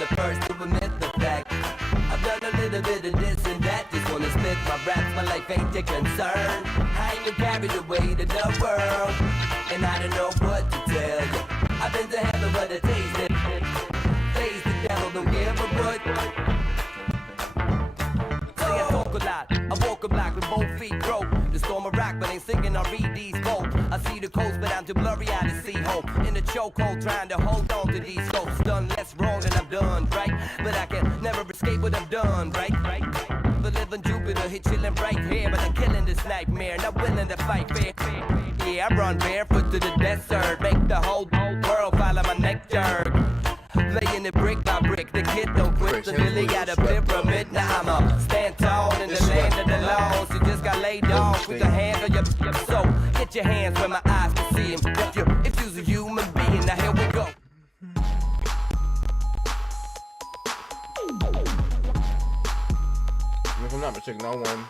the first to admit the fact I've done a little bit of this and that. Just wanna spit my raps, my life ain't your concern. I ain't been carried away to the world, and I don't know what to tell you. I've been to heaven but a taste it. Taste the devil, don't give a what. See, I talk a lot, I walk a block with both feet broke. The storm of rock, but ain't singing or read these folk. I see the coast, but I'm too blurry out to see hope. In the chokehold, trying to hold on to these scopes. Done less wrong than I've done, right? But I can never escape what I've done, right? But living Jupiter, hit chillin' right here, but I'm killing this nightmare, not willing to fight fair. Yeah, I run barefoot to the desert, make the whole world follow my neck jerk. Laying it brick by brick, the kid don't quit until he got a pyramid. Now I'ma stand tall in the land of the lost. You just got laid off with the hands on your so get your hands where my eyes can see him. If you's a human being, now here we go. If I'm not mistaken, no one.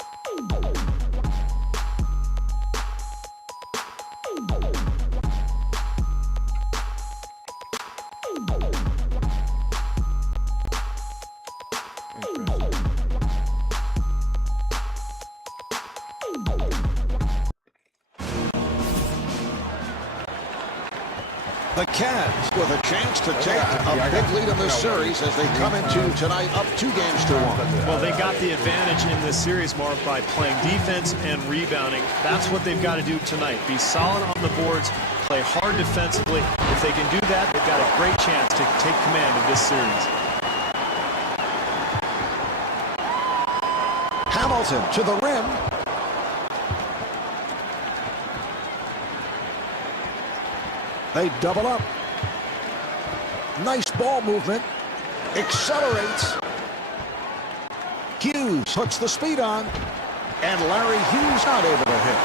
The Cavs with a chance to take a big lead in this series as they come into tonight up 2-1. Well, they got the advantage in this series, Mark, by playing defense and rebounding. That's what they've got to do tonight. Be solid on the boards, play hard defensively. If they can do that, they've got a great chance to take command of this series. Hamilton to the rim. They double up. Nice ball movement. Accelerates. Hughes puts the speed on. And Larry Hughes not able to hit.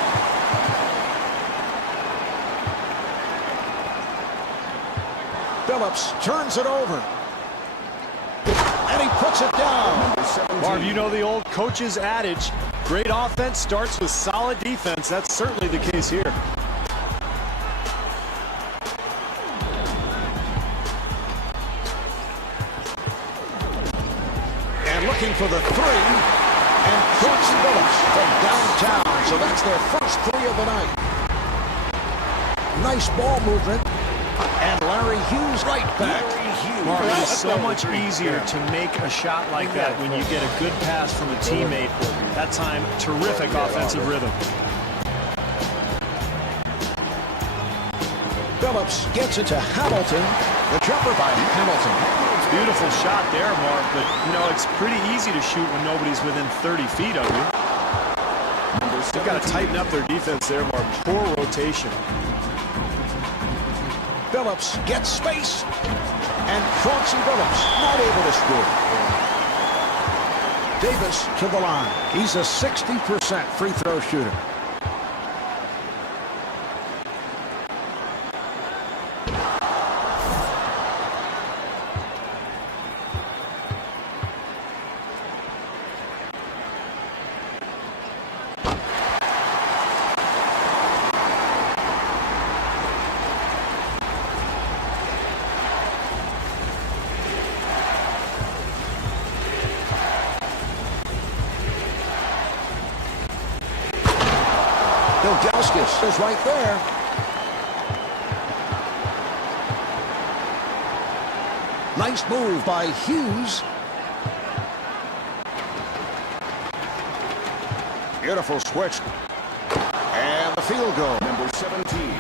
Phillips turns it over. And he puts it down. Marv, you know the old coach's adage, great offense starts with solid defense. That's certainly the case here. Looking for the three, and Coach Phillips from downtown. So that's their first three of the night. Nice ball movement, and Larry Hughes right back. Mark, it's so much easier to make a shot like that when you get a good pass from a teammate. That time, terrific offensive rhythm. Phillips gets it to Hamilton. The jumper by Hamilton. Beautiful shot there, Mark, but, you know, it's pretty easy to shoot when nobody's within 30 feet of you. They've got to tighten up their defense there, Mark. Poor rotation. Phillips gets space, and Chauncey Billups not able to score. Davis to the line. He's a 60% free throw shooter. Ilgauskas is right there. Nice move by Hughes. Beautiful switch. And the field goal. Number 17.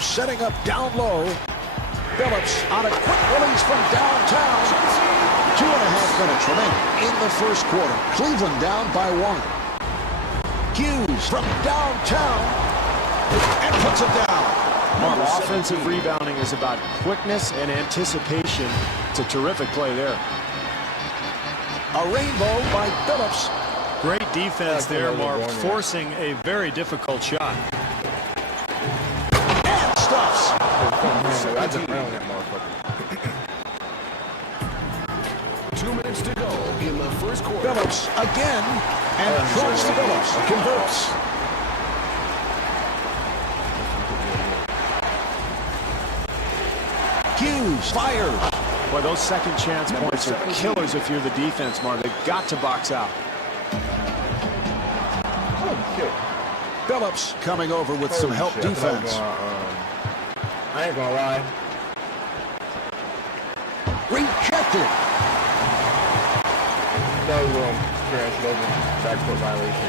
Setting up down low. Phillips on a quick release from downtown. 2.5 minutes remaining in the first quarter. Cleveland down by 1. Hughes from downtown and puts it down. Mark, offensive rebounding is about quickness and anticipation. It's a terrific play there. A rainbow by Phillips. Great defense there, Mark, forcing a very difficult shot. And stuffs. I just ran on that motherfucker. 2 minutes to go in the first quarter. Phillips again, and Phillips converts. Hughes fires. Boy, those second chance points are killers if you're the defense, Marv. They've got to box out. Oh, shit. Phillips coming over with some help Shit, defense. I ain't gonna lie. Rejected. That was a little trash over backfoot violation.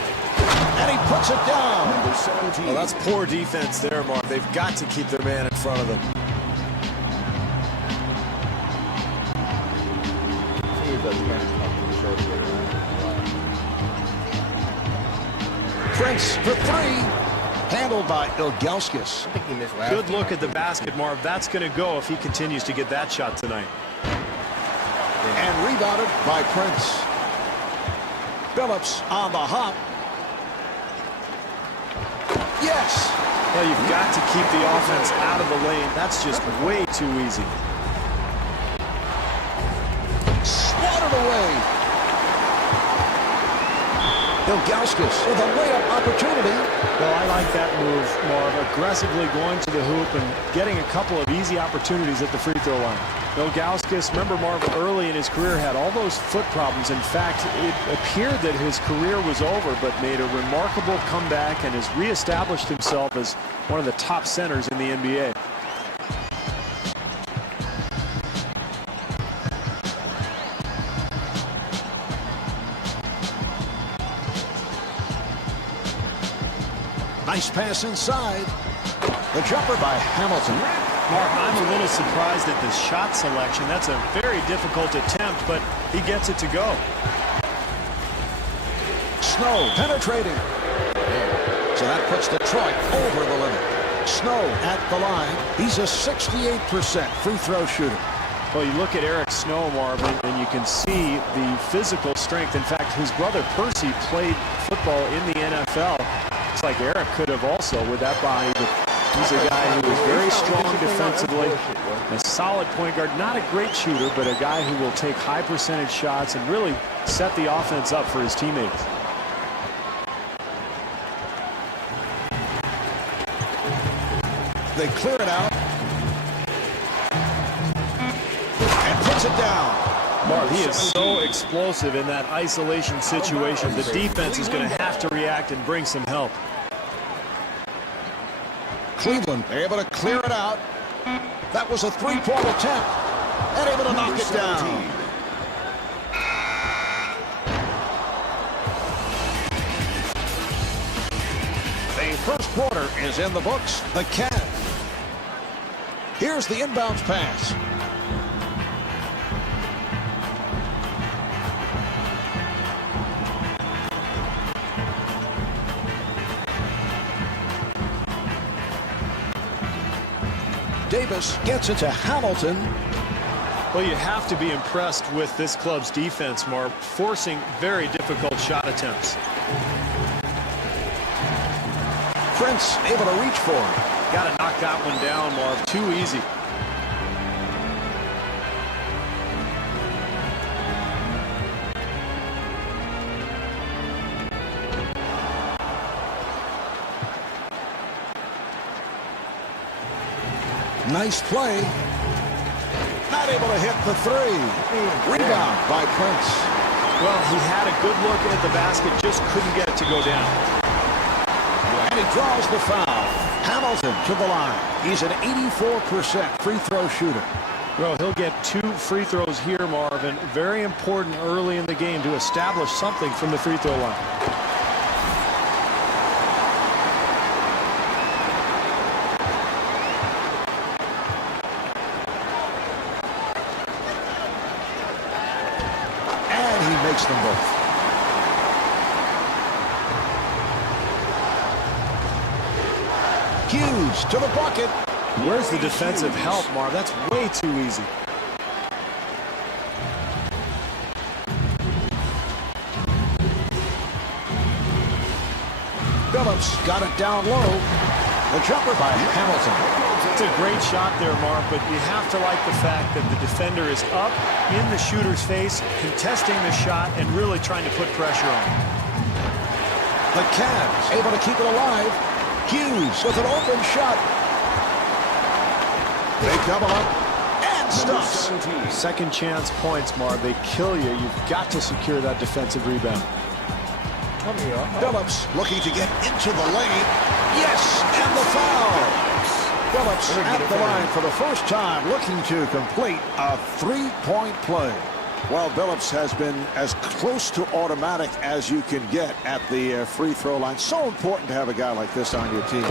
And he puts it down. Number 17. Well, that's poor defense there, Marv. They've got to keep their man in front of them. He doesn't get it up to the shoulder. Prince for three. Handled by Ilgauskas. I think he missed last Good time. look at the basket, Marv. That's going to go if he continues to get that shot tonight. And rebounded by Prince. Phillips on the hop. Yes. Well, you've got to keep the offense out of the lane. That's just way too easy. Swatted away. Ilgauskas with a layup opportunity. Well, I like that move, Marv. Aggressively going to the hoop and getting a couple of easy opportunities at the free throw line. Ilgauskas, remember, Marv, early in his career had all those foot problems. In fact, it appeared that his career was over, but made a remarkable comeback and has reestablished himself as one of the top centers in the NBA. Nice pass inside. The jumper by Hamilton. Mark, I'm a little surprised at the shot selection. That's a very difficult attempt, but he gets it to go. Snow penetrating. So that puts Detroit over the limit. Snow at the line. He's a 68% free throw shooter. Well, you look at Eric Snow, Marvin, and you can see the physical strength. In fact, his brother Percy played football in the NFL. It's like Eric could have also with that body, but he's a guy who is very strong defensively, a solid point guard, not a great shooter, but a guy who will take high percentage shots and really set the offense up for his teammates. They clear it out. And puts it down. Mark, he is so explosive in that isolation situation. The defense is going to have to react and bring some help. Cleveland able to clear it out. That was a three-point attempt. And able to knock it down. The first quarter is in the books. The Cavs. Here's the inbounds pass. Davis gets it to Hamilton. Well, you have to be impressed with this club's defense, Mark, forcing very difficult shot attempts. Prince able to reach for it. Got to knock that one down, Marv. Too easy. Nice play. Not able to hit the three. Rebound by Prince. Well, he had a good look at the basket, just couldn't get it to go down. And he draws the foul. Hamilton to the line. He's an 84% free throw shooter. Well, he'll get 2 free throws here, Marvin. Very important early in the game to establish something from the free throw line. Makes them both. Hughes to the bucket. Where's the defensive help, Marv? That's way too easy. Phillips got it down low. The jumper by Hamilton. It's a great shot there, Mark, but you have to like the fact that the defender is up in the shooter's face, contesting the shot, and really trying to put pressure on him. The Cavs able to keep it alive. Hughes with an open shot. They double up, And stuffs. Second chance points, Marv. They kill you. You've got to secure that defensive rebound. Phillips looking to get into the lane. Yes, and the foul. Phillips at the line for the first time, looking to complete a three-point play. Well, Phillips has been as close to automatic as you can get at the free throw line. So important to have a guy like this on your team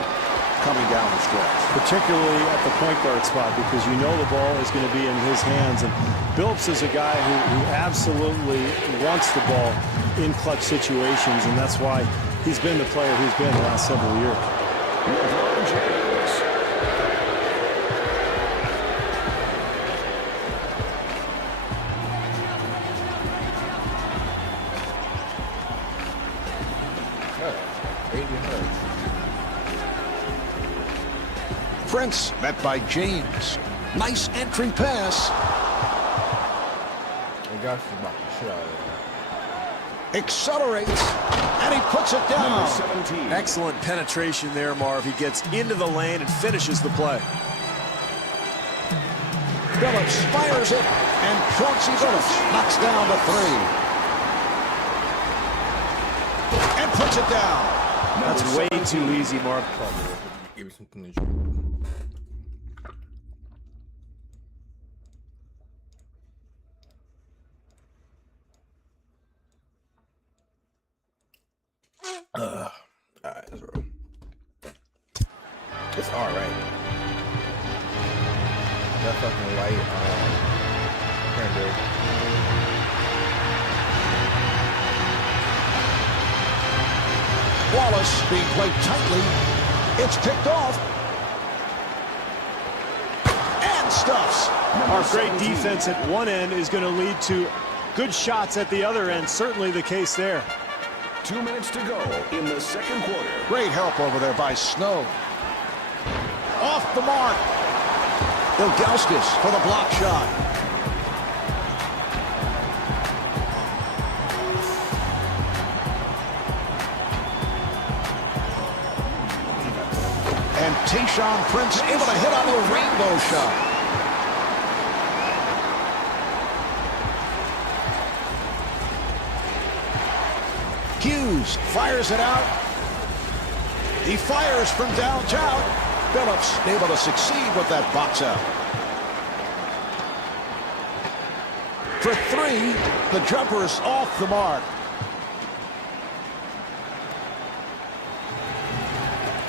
coming down the stretch. Particularly at the point guard spot, because you know the ball is going to be in his hands. And Phillips is a guy who absolutely wants the ball in clutch situations, and that's why he's been the player he's been the last several years. Prince met by James. Nice entry pass. Accelerates, and he puts it down. Excellent penetration there, Marv. He gets into the lane and finishes the play. Phillips fires it, and Chauncey Phillips knocks down the three. And puts it down. That's way too easy, Marv. Give me something to drink. Alright, let's roll. It's alright. That fucking light, cranberry. Wallace being played tightly. It's picked off. And stuffs. Our great defense at one end is going to lead to good shots at the other end. Certainly the case there. 2 minutes to go in the second quarter. Great help over there by Snow. Off the mark. Ilgauskas for the block shot. And Tayshaun Prince able to hit on the rainbow shot. Hughes fires it out. He fires from downtown. Phillips able to succeed with that box out. For three, the jumper is off the mark.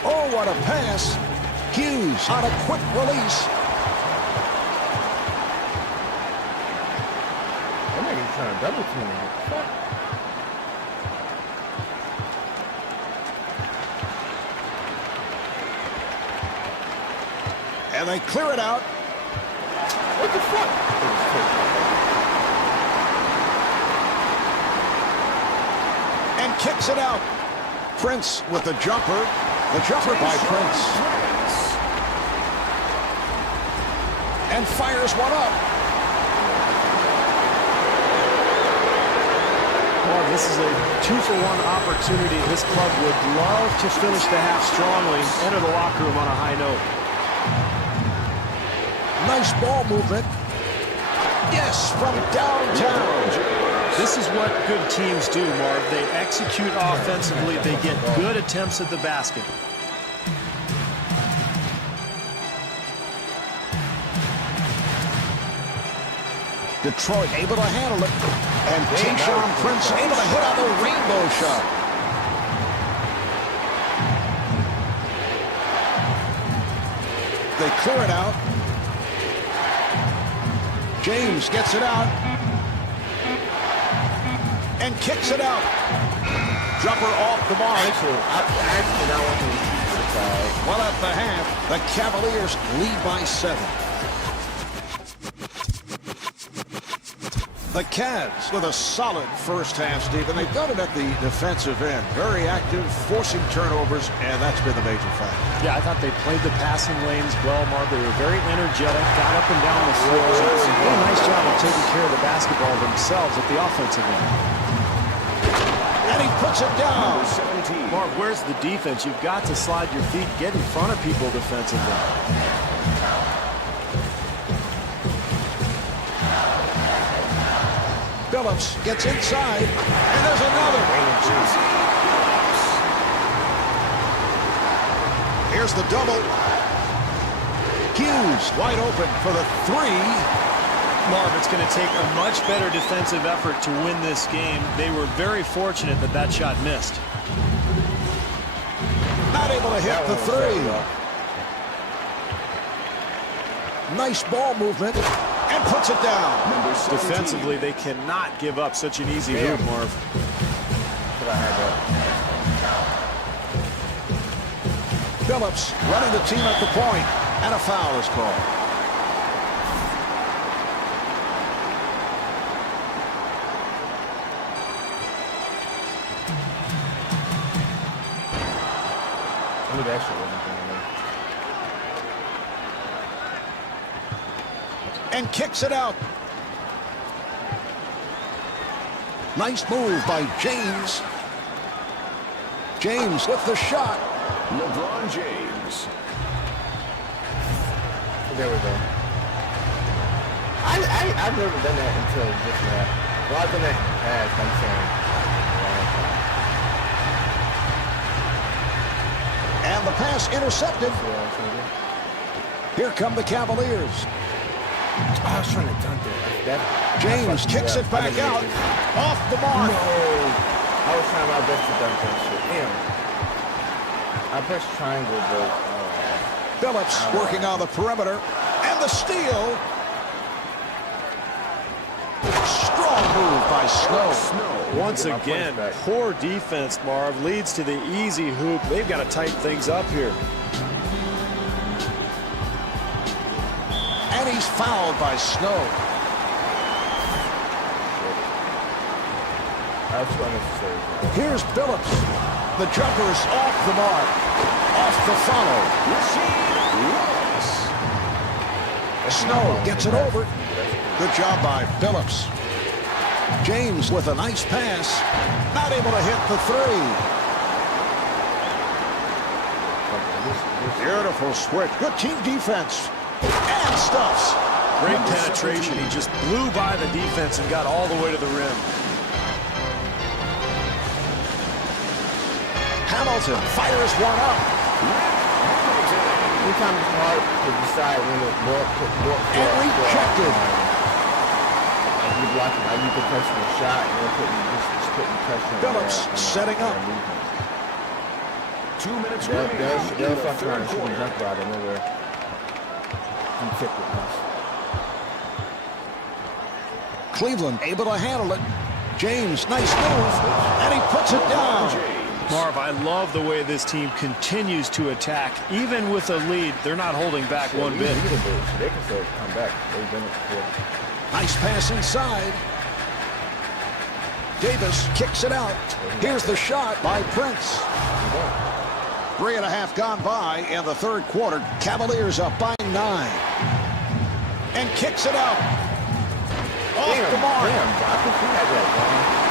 Oh, what a pass. Hughes on a quick release. I'm not even trying to double team him. And they clear it out. What the fuck? And kicks it out. Prince with the jumper. The jumper by Prince. And fires one up. Marv, this is a 2-for-1 opportunity. This club would love to finish the half strongly and enter the locker room on a high note. Nice ball movement. Yes, from downtown. This is what good teams do, Marv. They execute offensively. They get good attempts at the basket. Detroit able to handle it. And Tayshaun Prince able to hit on the rainbow shot. They clear it out. James gets it out. And kicks it out. Jumper off the mark. I actually not want to leave the side. Well, at the half, the Cavaliers lead by 7. The Cavs with a solid first half, Steve, and they've done it at the defensive end. Very active, forcing turnovers, and that's been the major factor. Yeah, I thought they played the passing lanes well, Marv. They were very energetic, got up and down the floor. Did a nice job of taking care of the basketball themselves at the offensive end. And he puts it down. 17. Marv, where's the defense? You've got to slide your feet, get in front of people defensively. Phillips gets inside, and there's another. Here's the double. Hughes wide open for the three. Marv, it's going to take a much better defensive effort to win this game. They were very fortunate that that shot missed. Not able to hit the three. Nice ball movement, and puts it down. Defensively, they cannot give up such an easy hoop, Marv. Phillips running the team at the point, and a foul is called. That shit wasn't going And kicks it out. Nice move by James. James with the shot. LeBron James. There we go. I've never done that until just now. Well, I've done that in the past, I'm saying. And the pass intercepted. Here come the Cavaliers. I was trying to dunk it. James kicks it back out. Off the mark. No. I was trying my best to dunk that shit. Damn. I pressed triangle, but... Phillips working on the perimeter. And the steal. Strong move by Snow. Once again, poor defense, Marv, leads to the easy hoop. They've got to tighten things up here. And he's fouled by Snow. Here's Phillips. The jumper is off the mark. Off the follow. Snow gets it over. Good job by Phillips. James with a nice pass. Not able to hit the three. Beautiful switch. Good team defense. And stuffs. Great penetration. He just blew by the defense and got all the way to the rim. Hamilton fires one up. Sometimes it's hard to decide when to more And rejected. You blocking, like you can touch the shot and then putting pressure on Phillips setting up. 2 minutes remaining. They'll fuck around and shoot a jump out of nowhere. He tipped it once. Cleveland able to handle it. James, nice move. And he puts it down. Marv, I love the way this team continues to attack. Even with a lead, they're not holding back one bit. They can still come back. They've done it before. Nice pass inside. Davis kicks it out. Here's the shot by Prince. 3.5 gone by in the third quarter. Cavaliers up by 9. And kicks it out. Off the mark. I think he had that,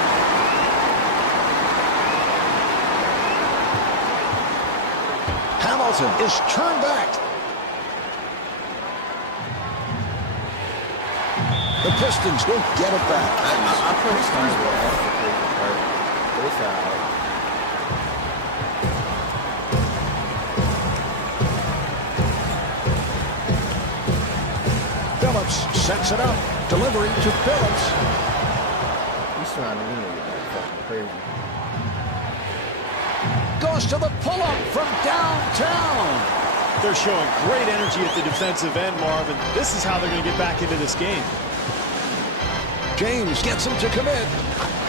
Hamilton is turned back. The Pistons will get it back. I pressed triangle. That's the crazy part. But it's all right. Phillips sets it up. Delivery to Phillips. He's trying to win it. That's fucking crazy. Goes to the pull-up from downtown. They're showing great energy at the defensive end, Marv, and this is how they're going to get back into this game. James gets him to commit.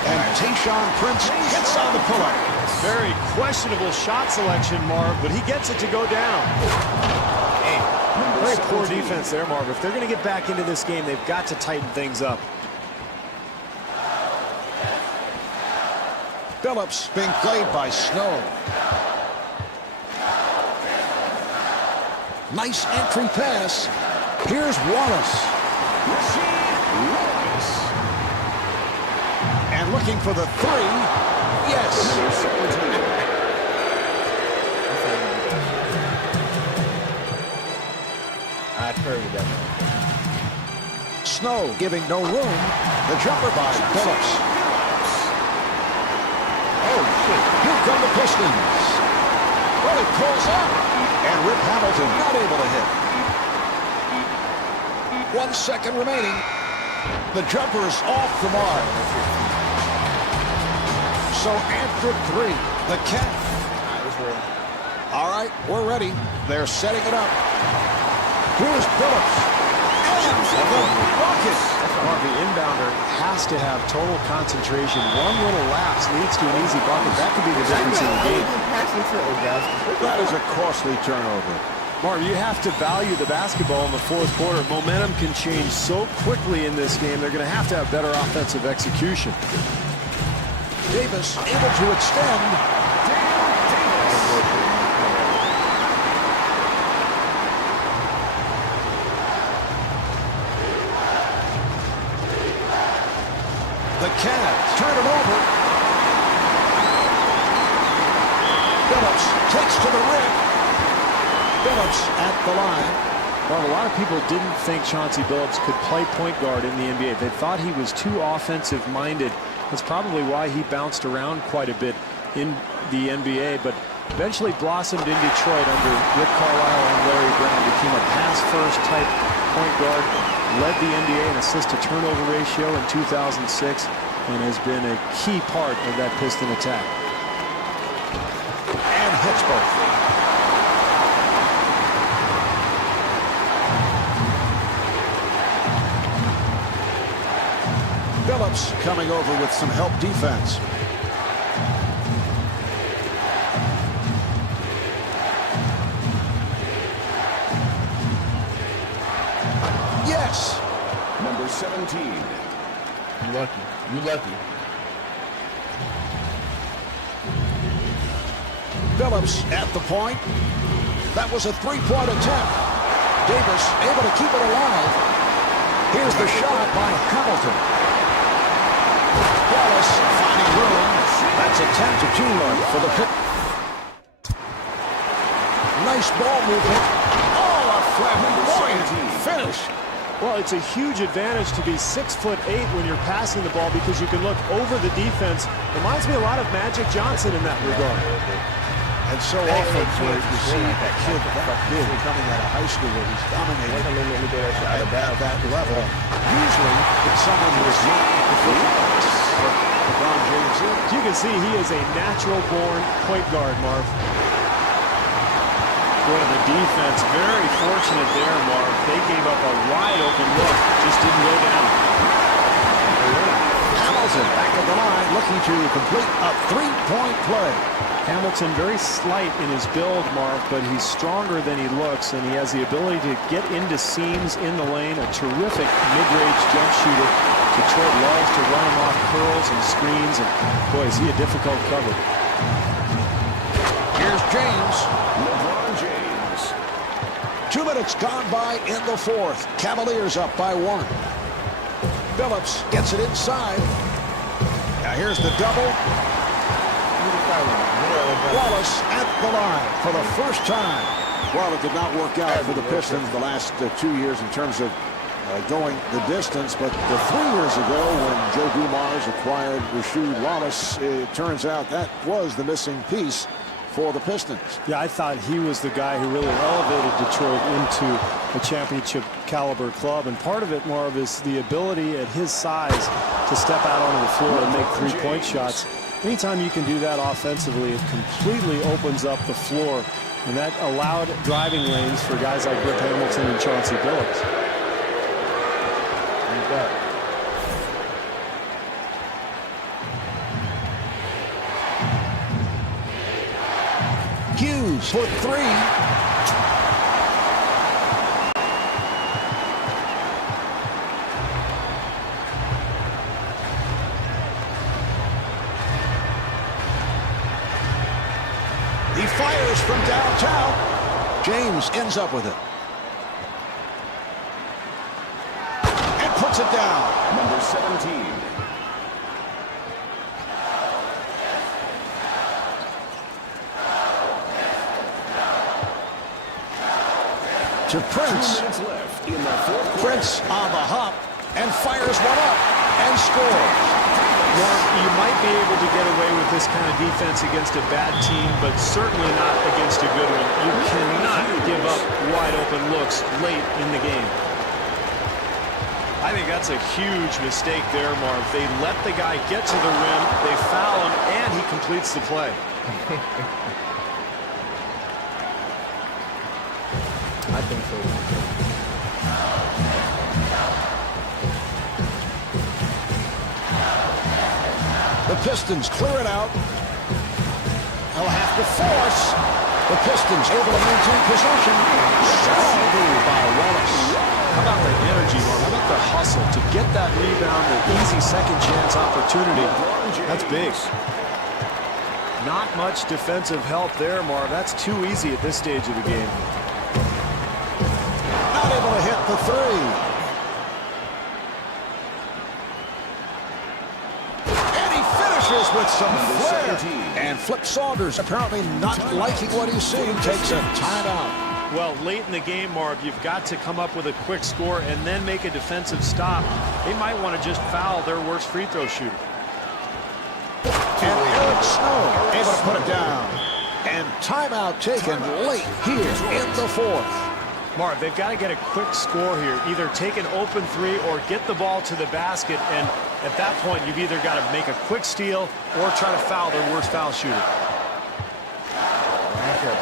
And Tayshaun Prince hits on the pull-up. Very questionable shot selection, Marv, but he gets it to go down. Very poor defense there, Marv. If they're going to get back into this game, they've got to tighten things up. Phillips being played by Snow. Nice entry pass. Here's Wallace. And looking for the three. Yes. I curved that Snow giving no room. The jumper by Phillips. Oh, shit. Here come the Pistons. Well, he pulls up. And Rip Hamilton not able to hit. 1 second remaining. The jumper's off the mark. So after 3, the Cavs. All right, we're ready. They're setting it up. Here's Phillips. And the bucket. The inbounder has to have total concentration. One little lapse leads to an easy bucket. That could be the difference in the game. That is a costly turnover. Marv, you have to value the basketball in the fourth quarter. Momentum can change so quickly in this game. They're going to have better offensive execution. Davis able to extend. The Cavs turn it over. Phillips takes to the rim. Phillips at the line. Well, a lot of people didn't think Chauncey Billups could play point guard in the NBA. They thought he was too offensive-minded. That's probably why he bounced around quite a bit in the NBA, but eventually blossomed in Detroit under Rick Carlisle and Larry Brown. Became a pass-first type point guard. Led the NBA in assist-to-turnover ratio in 2006 and has been a key part of that Piston attack. And hits both. Phillips coming over with some help defense. Yes. Number 17. You lucky. You lucky. Phillips at the point. That was a three-point attempt. Davis able to keep it alive. Here's the shot by Hamilton. Wallace finding room. That's a 10-2 run for the pick. Nice ball movement. Oh, a flamboyant finish. Well, it's a huge advantage to be 6'8" when you're passing the ball because you can look over the defense. Reminds me a lot of Magic Johnson in that regard. And so often where you see a kid that big coming out of high school where he's dominating at that level, usually it's someone who is not the LeBron James is. You can see he is a natural-born point guard, Marv. Boy, the defense very fortunate there, Marv. They gave up a wide-open look, just didn't go down. Hamilton back at the line, looking to complete a three-point play. Hamilton very slight in his build, Marv, but he's stronger than he looks, and he has the ability to get into seams in the lane. A terrific mid-range jump shooter. Detroit loves to run him off curls and screens, and boy, is he a difficult cover. Here's James. LeBron James. 2 minutes gone by in the fourth. Cavaliers up by 1. Phillips gets it inside. Now here's the double. Wallace at the line for the first time. Well, it did not work out for the Pistons the last 2 years in terms of going the distance, but the 3 years ago when Joe Dumars acquired Rasheed Wallace, it turns out that was the missing piece for the Pistons. Yeah, I thought he was the guy who really elevated Detroit into a championship caliber club, and part of it, Marv, is the ability at his size to step out onto the floor and make three-point shots. Anytime you can do that offensively, it completely opens up the floor, and that allowed driving lanes for guys like Rip Hamilton and Chauncey Billups. Hughes for 3. He fires from downtown. James ends up with it. And puts it down. Number 17. To Prince. 2 minutes left in the fourth quarter. Prince on the hop. and fires one up and scores. Well, you might be able to get away with this kind of defense against a bad team, but certainly not against a good one. You cannot give up wide open looks late in the game. I think that's a huge mistake there, Marv. They let the guy get to the rim, they foul him, and he completes the play. I think so. The Pistons clear it out. They'll have to force. The Pistons able to maintain possession. Strong move by Wallace. How about the energy, Marv? How about the hustle to get that rebound, the easy second chance opportunity? That's big. Not much defensive help there, Marv. That's too easy at this stage of the game. Not able to hit the three. And he finishes with some flair. And Flip Saunders apparently not liking what he's seeing. Takes a timeout. Well, late in the game, Marv, you've got to come up with a quick score and then make a defensive stop. They might want to just foul their worst free throw shooter. And Eric Snow able to put it down. And timeout taken late here in the fourth. Marv, they've got to get a quick score here. Either take an open three or get the ball to the basket. And at that point, you've either got to make a quick steal or try to foul their worst foul shooter.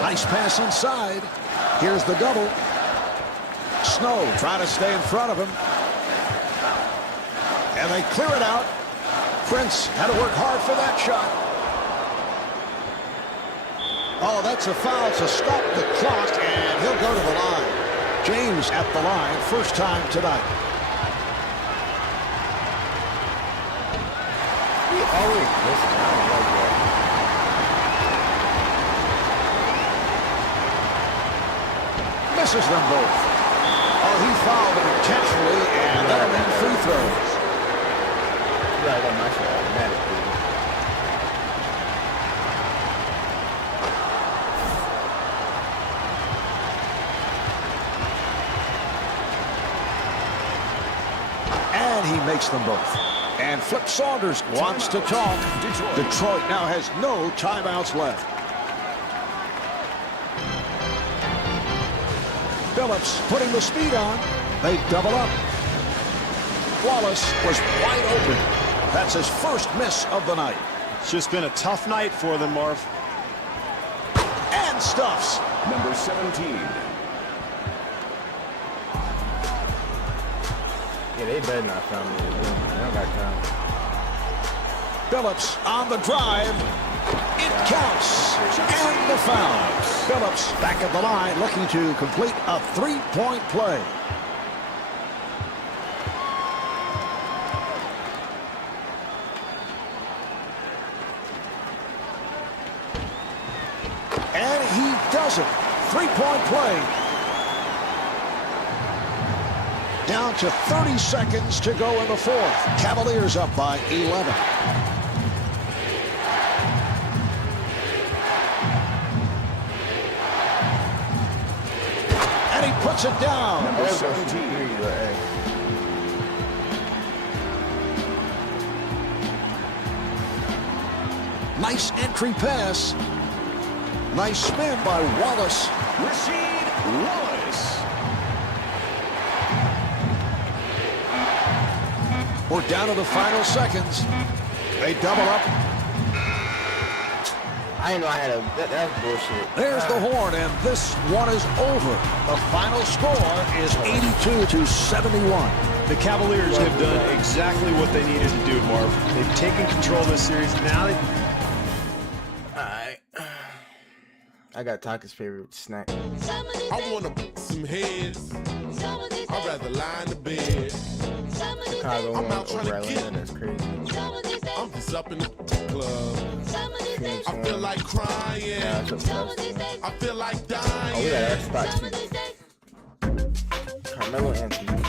Nice pass inside. Here's the double. Snow trying to stay in front of him. And they clear it out. Prince had to work hard for that shot. Oh, that's a foul to stop the clock, and he'll go to the line. James at the line, first time tonight. He always misses out like that. Misses them both. Oh, he fouled him intentionally, and that'll mean free throws. Yeah, I got my shot automatically. And he makes them both. And Flip Saunders wants to talk. Detroit now has no timeouts left. Phillips putting the speed on. They double up. Wallace was wide open. That's his first miss of the night. It's just been a tough night for them, Marv. And stuffs. Number 17. Yeah, they better not foul me. They don't got time. Phillips on the drive. It counts. And the foul. Phillips back at the line looking to complete a three-point play. And he does it. Three-point play. Down to 30 seconds to go in the fourth. Cavaliers up by 11. And he puts it down. Number 17. Nice entry pass. Nice spin by Wallace. Rasheed Wallace. We're down to the final seconds. They double up. I didn't know I had a... That's bullshit. There's the horn, and this one is over. The final score is 82-71. The Cavaliers have done exactly what they needed to do, Marv. They've taken control of this series. Now they... Alright. I got Taka's favorite snack. I wanna put some heads. I'd rather lie in the bed. Chicago I'm won out trying over to Atlanta. get. That's crazy. I'm just up in the club. Phoenix I feel won. like crying. Yeah, that's what's up. I feel like Oh, we got dying. our spot too. Carmelo Anthony.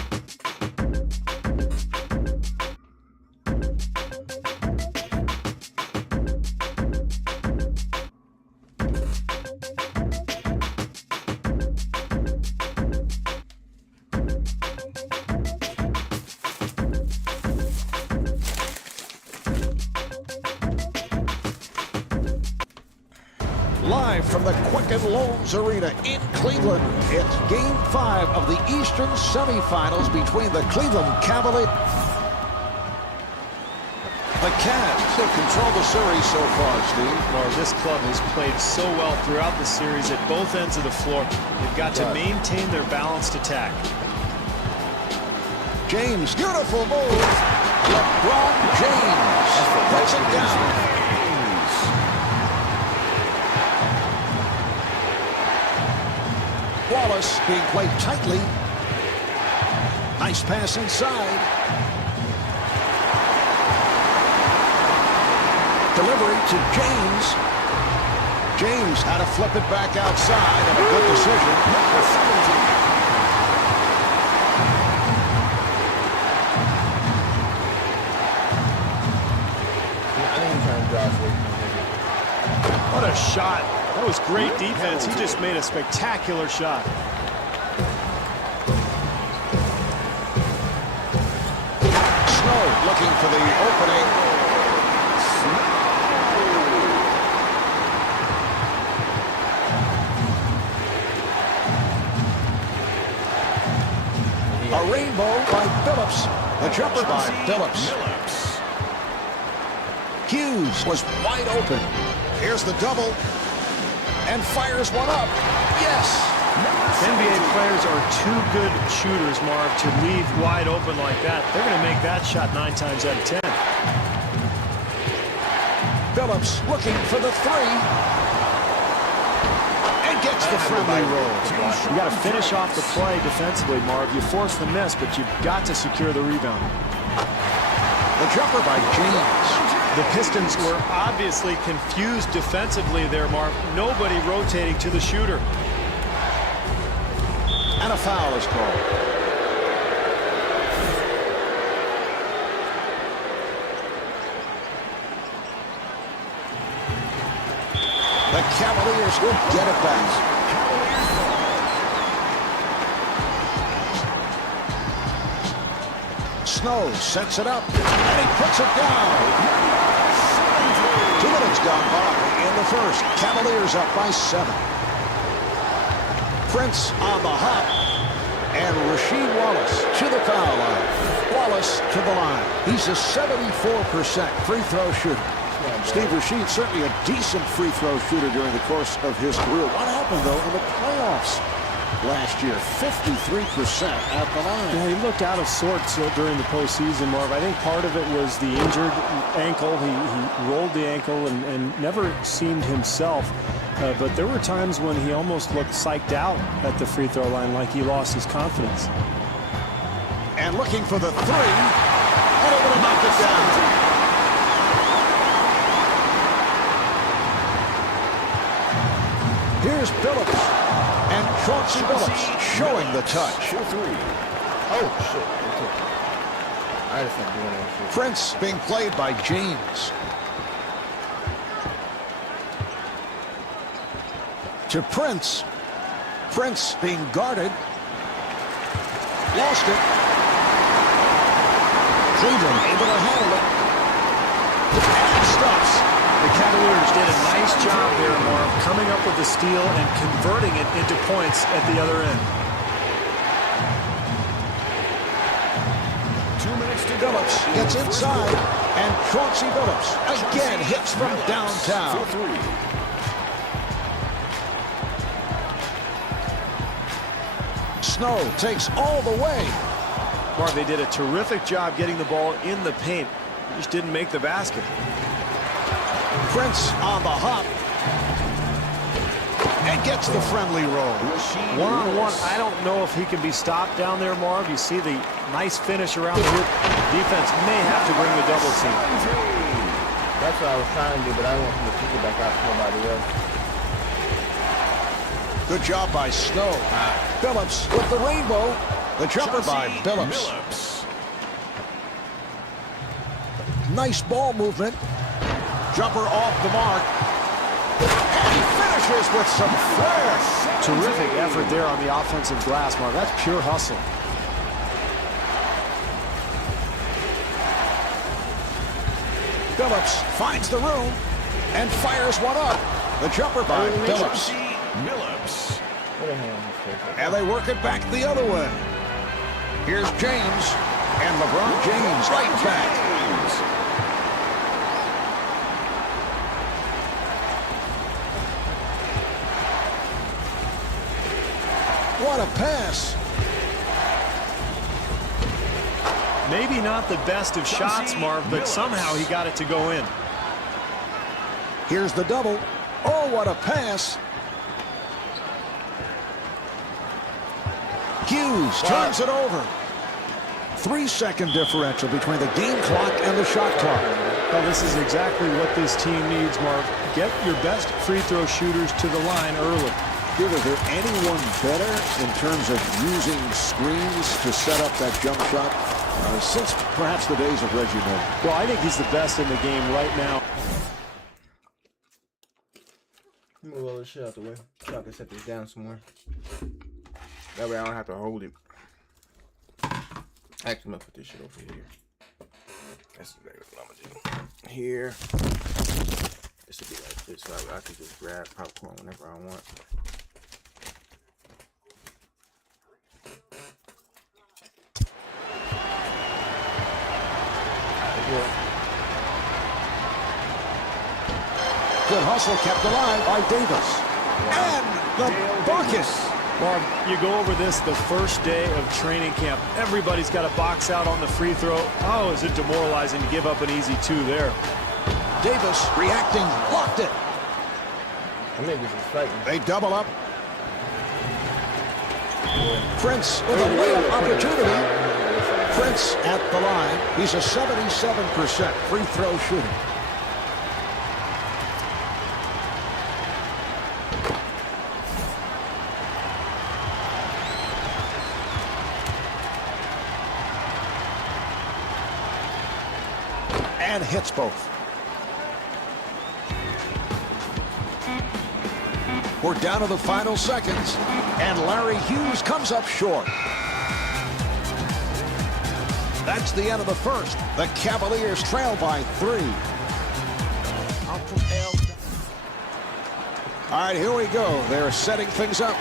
Live from the Quicken Loans Arena in Cleveland, it's Game 5 of the Eastern semifinals between the Cleveland Cavaliers. The Cavs still control the series so far, Steve. Well, this club has played so well throughout the series at both ends of the floor. They've got to maintain their balanced attack. James, beautiful move. LeBron James puts it down. Wallace being played tightly. Nice pass inside. Delivery to James. James had to flip it back outside, and a good decision. What a shot. That was great defense. He just made a spectacular shot. Snow looking for the opening. A rainbow by Phillips. The jumper by Phillips. Hughes was wide open. Here's the double. And fires one up. Yes. NBA players are too good shooters, Marv, to leave wide open like that. They're going to make that shot 9 times out of 10. Phillips looking for the three. And gets the friendly roll. You got to finish off the play defensively, Marv. You force the miss, but you've got to secure the rebound. The jumper by James. The Pistons were obviously confused defensively there, Marv. Nobody rotating to the shooter. And a foul is called. The Cavaliers will get it back. Snow sets it up, and he puts it down. 2 minutes gone by in the first. Cavaliers up by 7. Prince on the hop, and Rasheed Wallace to the foul line. Wallace to the line. He's a 74% free throw shooter. Steve, Rasheed certainly a decent free throw shooter during the course of his career. What happened, though, in the playoffs last year? 53% at the line. Yeah, he looked out of sorts during the postseason, Marv. I think part of it was the injured ankle. He rolled the ankle and never seemed himself. But there were times when he almost looked psyched out at the free throw line, like he lost his confidence. And looking for the three, and able to knock it down. Here's Phillips, and Chauncey Billups showing the touch. Oh, shit. I just not doing that shit. Prince being played by James. To Prince. Prince being guarded. Lost it. Cleveland able to handle it. And stops. The Cavaliers did a nice job there, Marv, coming up with the steal and converting it into points at the other end. 2 minutes to go. Billups gets inside, and Chauncey Billups again hits from downtown. For 3. Snow takes all the way. Marv, they did a terrific job getting the ball in the paint. Just didn't make the basket. Prince on the hop. And gets the friendly roll. One-on-one, I don't know if he can be stopped down there, Marv. You see the nice finish around the hoop. Defense may have to bring the double team. That's what I was trying to do, but I don't want him to kick it back out to nobody else. Good job by Snow. Billups with the rainbow. The jumper by Billups. Nice ball movement. Jumper off the mark. And he finishes with some flair. Terrific effort there on the offensive glass, Marv. That's pure hustle. Billups finds the room and fires one up. The jumper by Phillips. Phillips. And they work it back the other way. Here's James. And LeBron James right back. What a pass. Maybe not the best of shots, Marv, but somehow he got it to go in. Here's the double. Oh, what a pass. Hughes turns it over. 3-second differential between the game clock and the shot clock. Well, this is exactly what this team needs, Marv. Get your best free throw shooters to the line early. Dude, is there anyone better in terms of using screens to set up that jump shot since perhaps the days of Reggie Miller? Well, I think he's the best in the game right now. Move all this shit out the way so I can set this down somewhere. That way I don't have to hold it. Actually, I'm gonna put this shit over here. That's exactly what I'm gonna do. Here. This would be like this, so I can just grab popcorn whenever I want. Good hustle kept alive by Davis. And the bucket. Marv, you go over this the first day of training camp. Everybody's got a box out on the free throw. Oh, is it demoralizing to give up an easy 2 there. Davis reacting, blocked it. I mean, this is fighting. They double up. Prince with a layup opportunity. Prince at the line. He's a 77% free throw shooter. And hits both. We're down to the final seconds, and Larry Hughes comes up short. That's the end of the first. The Cavaliers trail by 3. All right, here we go. They're setting things up.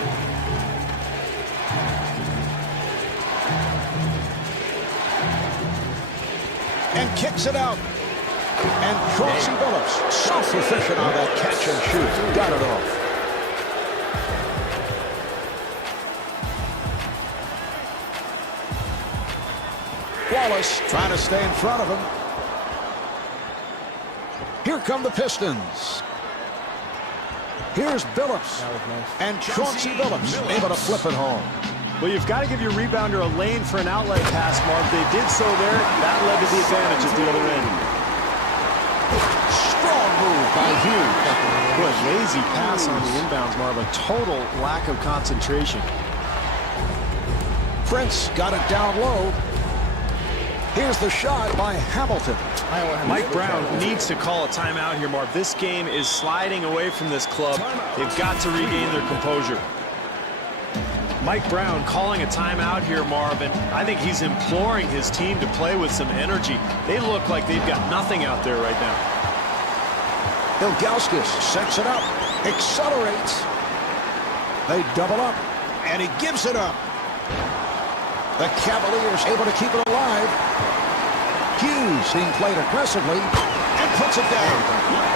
And kicks it out. And Chauncey Billups, so proficient on that catch and shoot. Got it off. Wallace trying to stay in front of him. Here come the Pistons. Here's Billups. And Chauncey Billups able to flip it home. Well, you've got to give your rebounder a lane for an outlet pass, Mark. They did so there. That led to the advantage at the other end. Strong move by Hughes. What a lazy pass on the inbounds, Marv. A total lack of concentration. Prince got it down low. Here's the shot by Hamilton. Mike Brown needs to call a timeout here, Marv. This game is sliding away from this club. They've got to regain their composure. Mike Brown calling a timeout here, Marv, and I think he's imploring his team to play with some energy. They look like they've got nothing out there right now. Ilgauskas sets it up, accelerates. They double up, and he gives it up. The Cavaliers able to keep it alive. Hughes being played aggressively and puts it down.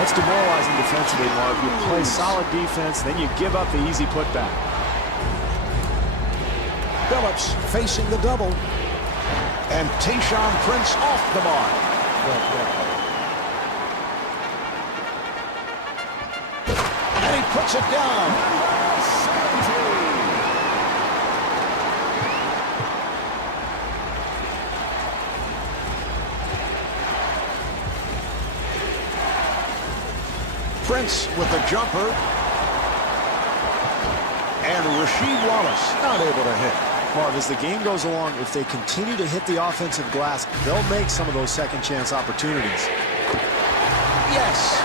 That's demoralizing defensively, Marv. You play solid defense, then you give up the easy putback. Billups facing the double. And Tayshaun Prince off the mark. And he puts it down. Prince with the jumper. And Rasheed Wallace not able to hit. Marv, as the game goes along, if they continue to hit the offensive glass, they'll make some of those second chance opportunities. Yes.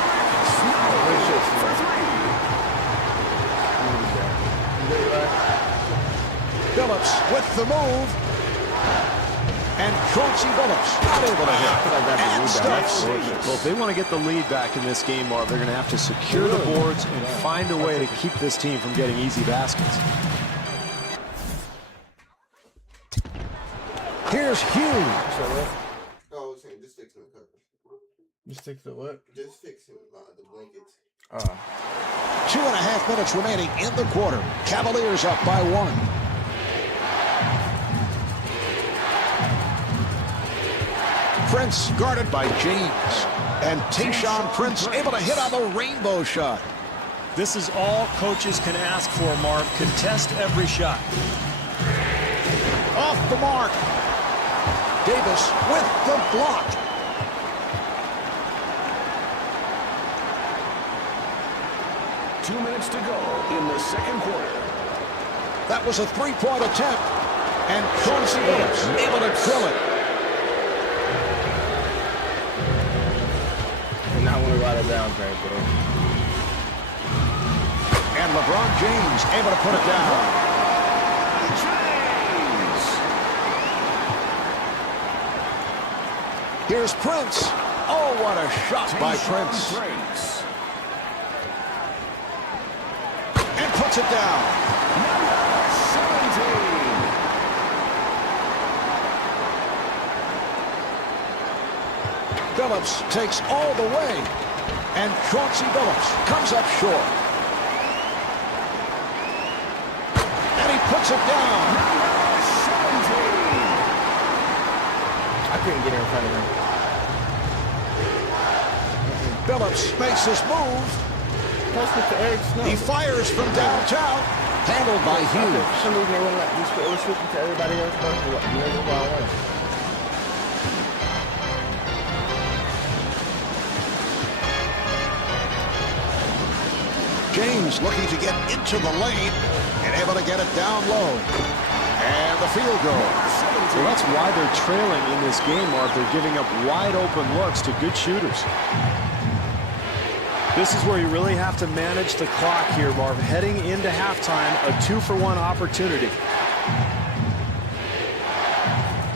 Billups with the move. And Chauncey Billups not able to hit. And stuffs. Well, if they want to get the lead back in this game, Marv, they're going to have to secure the boards and find a way to keep this team from getting easy baskets. Here's Hughes. Oh, saying just fix the cover. Just stick to what? Just fix the blankets. 2.5 minutes remaining in the quarter. Cavaliers up by 1. Prince guarded by James. And Tayshaun Prince able to hit on the rainbow shot. This is all coaches can ask for, Marv. Contest every shot. Off the mark. Davis with the block. Two minutes to go in the second quarter. That was a three-point attempt. And Chauncey Billups able to drill it. And not want to ride it down, bro. And LeBron James able to put it down. Here's Prince. Oh, what a shot by Prince. And puts it down. Number 17. Billups takes all the way. And Chauncey Billups comes up short. And he puts it down. Number 17. I couldn't get in front of him. Billups makes his move. Pass it to Eric Snow. He fires from downtown. Handled by For Hughes. some reason, they wouldn't let you switch switching to everybody else. Bro. You know what I want. James looking to get into the lane and able to get it down low. And the field goal. Well, that's why they're trailing in this game, Marv. They're giving up wide open looks to good shooters. This is where you really have to manage the clock here, Marv. Heading into halftime, a 2-for-1 opportunity.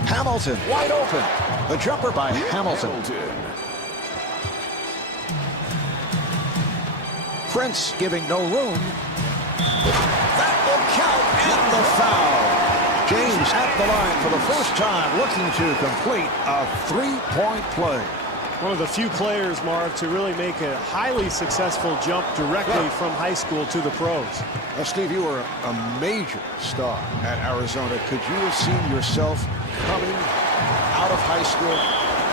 Hamilton wide open. The jumper by Hamilton. Prince giving no room. That will count, and the foul. James at the line for the first time, looking to complete a three-point play. One of the few players, Marv, to really make a highly successful jump directly from high school to the pros. Now, Steve, you were a major star at Arizona. Could you have seen yourself coming out of high school,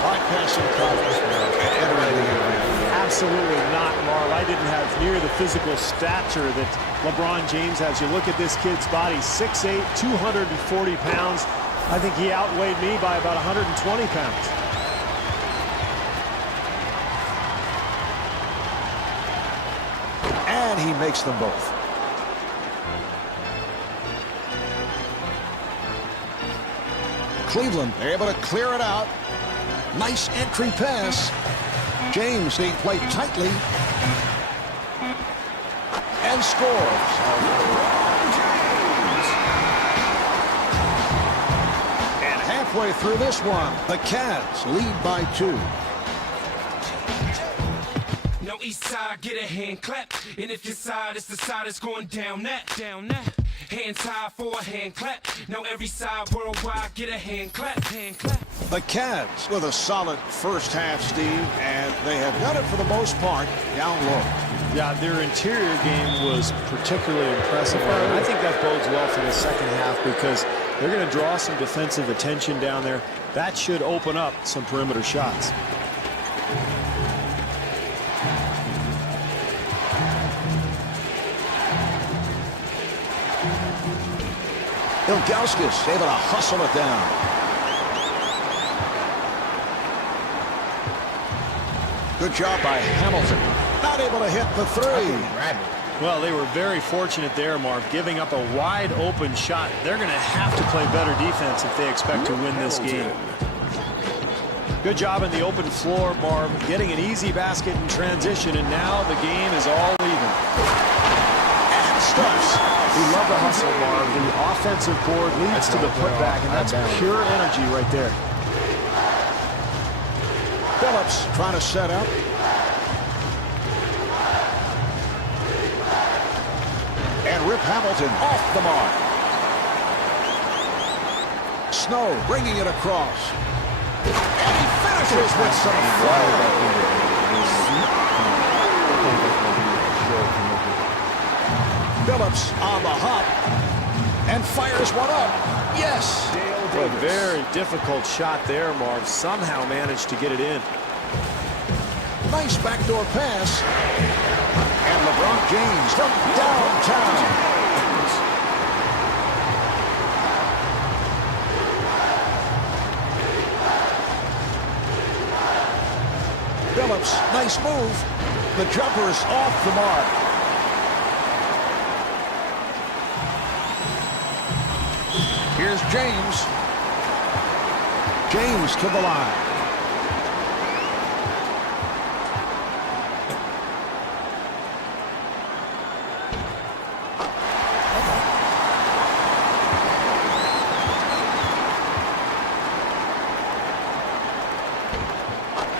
bypassing college, and entering the NBA? Absolutely not, Marv. I didn't have near the physical stature that LeBron James has. You look at this kid's body, 6'8", 240 pounds. I think he outweighed me by about 120 pounds. And he makes them both. Cleveland, they're able to clear it out. Nice entry pass. James being played tightly. And scores. And halfway through this one, the Cavs lead by 2. Now east side, get a hand clap. And if your side is the side that's going down that. Hands high for a hand clap. Now every side worldwide, get a hand clap. The Cavs with a solid first half, Steve, and they have done it for the most part down low. Yeah, their interior game was particularly impressive. I think that bodes well for the second half because they're going to draw some defensive attention down there. That should open up some perimeter shots. Ilgauskas able to hustle it down. Good job by Hamilton. Not able to hit the three. Well, they were very fortunate there, Marv, giving up a wide open shot. They're going to have to play better defense if they expect to win this game. Good job in the open floor, Marv, getting an easy basket in transition, and now the game is all even. And Stubbs We love the hustle, Marv. The offensive board leads to the putback, and that's pure energy right there. Phillips trying to set up. And Rip Hamilton off the mark. Snow bringing it across. And he finishes with some fire. Phillips on the hop and fires one up. Yes. A very difficult shot there, Marv. Somehow managed to get it in. Nice backdoor pass. And LeBron James from downtown. Phillips, nice move. The jumper's off the mark. Here's James. James to the line.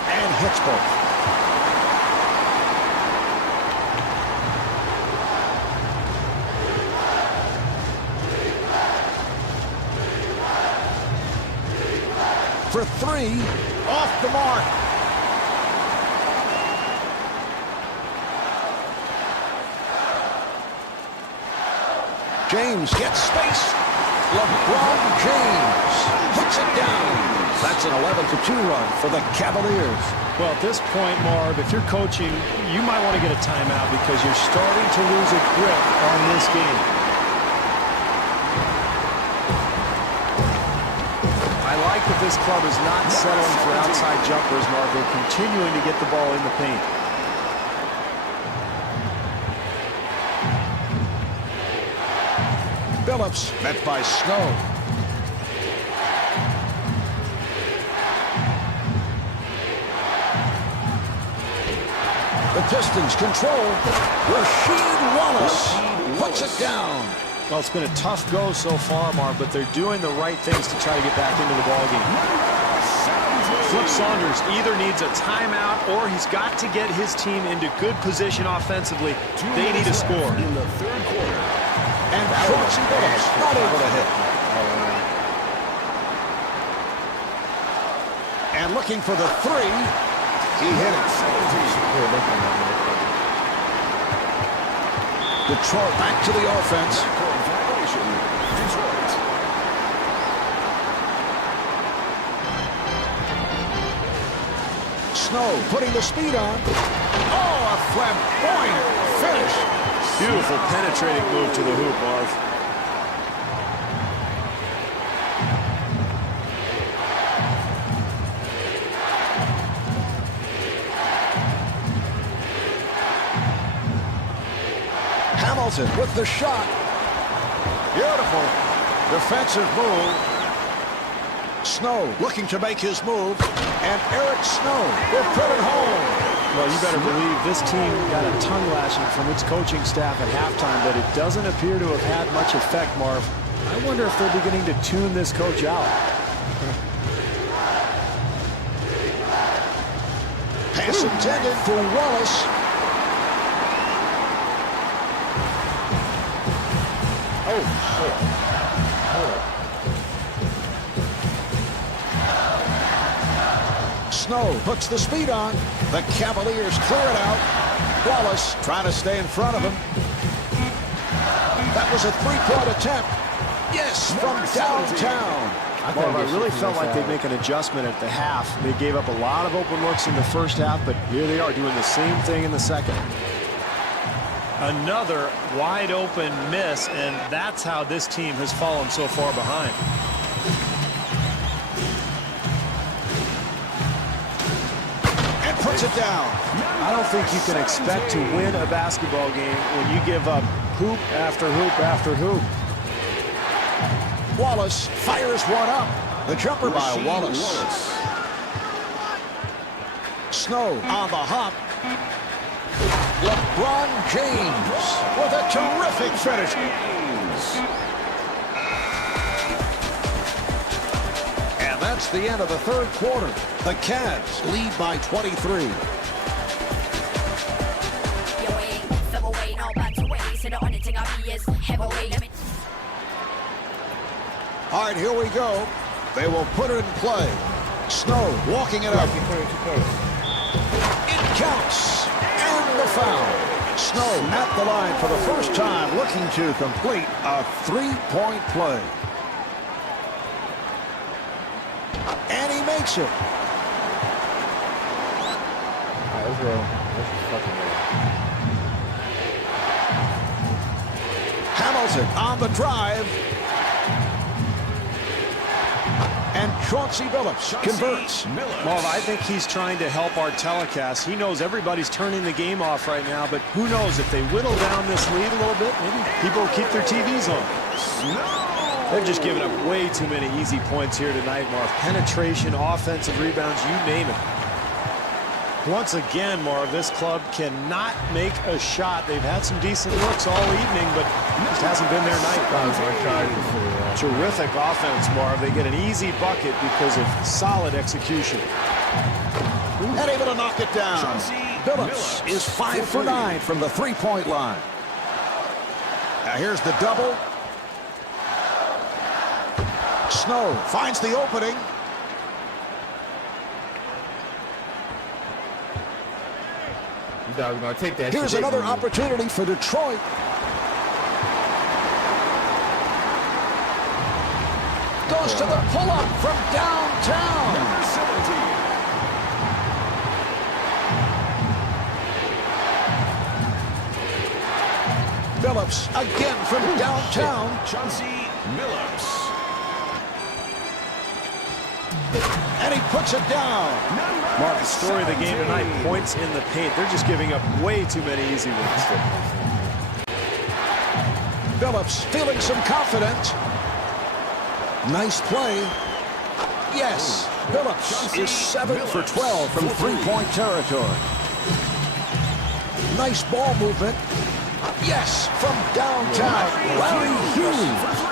And hits both. For three, off the mark. James gets space. LeBron James puts it down. That's an 11-2 run for the Cavaliers. Well, at this point, Marv, if you're coaching, you might want to get a timeout because you're starting to lose a grip on this game. I like that this club is not settling for outside jumpers, Marv. They're continuing to get the ball in the paint. Phillips met by Snow. The Pistons control. Rasheed Wallace puts it down. Well, it's been a tough go so far, Marv, but they're doing the right things to try to get back into the ballgame. Flip Saunders either needs a timeout or he's got to get his team into good position offensively. They need a score. In the third quarter. And Chauncey Billups not able to hit. And looking for the three. He hit it. Detroit back to the offense. Detroit. Snow putting the speed on. Oh, a flamboyant finish. Beautiful penetrating move to the hoop, Marv. Hamilton with the shot. Beautiful defensive move. Snow looking to make his move. And Eric Snow will put it home. Well, you better believe this team got a tongue lashing from its coaching staff at halftime, but it doesn't appear to have had much effect, Marv. I wonder if they're beginning to tune this coach out. Pass intended for Wallace. Snow puts the speed on. The Cavaliers clear it out. Wallace trying to stay in front of him. That was a three-point attempt. Yes, from downtown. Marv, I really felt like they'd make an adjustment at the half. They gave up a lot of open looks in the first half, but here they are doing the same thing in the second. Another wide open miss, and that's how this team has fallen so far behind. And puts it down. I don't think you can expect to win a basketball game when you give up hoop after hoop after hoop. Wallace fires one up. The jumper by Wallace. Snow on the hop. LeBron James with a terrific finish. That's the end of the third quarter. The Cavs lead by 23. All right, here we go. They will put it in play. Snow walking it up. It counts. And the foul. Snow at the line for the first time, looking to complete a three-point play. And he makes it. All right, let's go. Let's just fucking go. Hamilton on the drive. And Chauncey Billups converts. Well, I think he's trying to help our telecast. He knows everybody's turning the game off right now, but who knows, if they whittle down this lead a little bit, maybe people will keep their TVs on. They're just giving up way too many easy points here tonight, Marv. Penetration, offensive rebounds, you name it. Once again, Marv, this club cannot make a shot. They've had some decent looks all evening, but just hasn't been their night. Terrific offense, Marv. They get an easy bucket because of solid execution. And able to knock it down. Billups is 5 for 9 from the three-point line. Now here's the double. Snow finds the opening. You thought I was going to take that. Here's another opportunity for Detroit. Goes to the pull-up from downtown. Number 17. Billups again from downtown. Chauncey Billups. And he puts it down. Mark, the story of the game tonight, points in the paint. They're just giving up way too many easy ones. Billups feeling some confidence. Nice play. Yes, Billups is 7 for 12 from three-point territory. Nice ball movement. Yes, from downtown, Larry Hughes.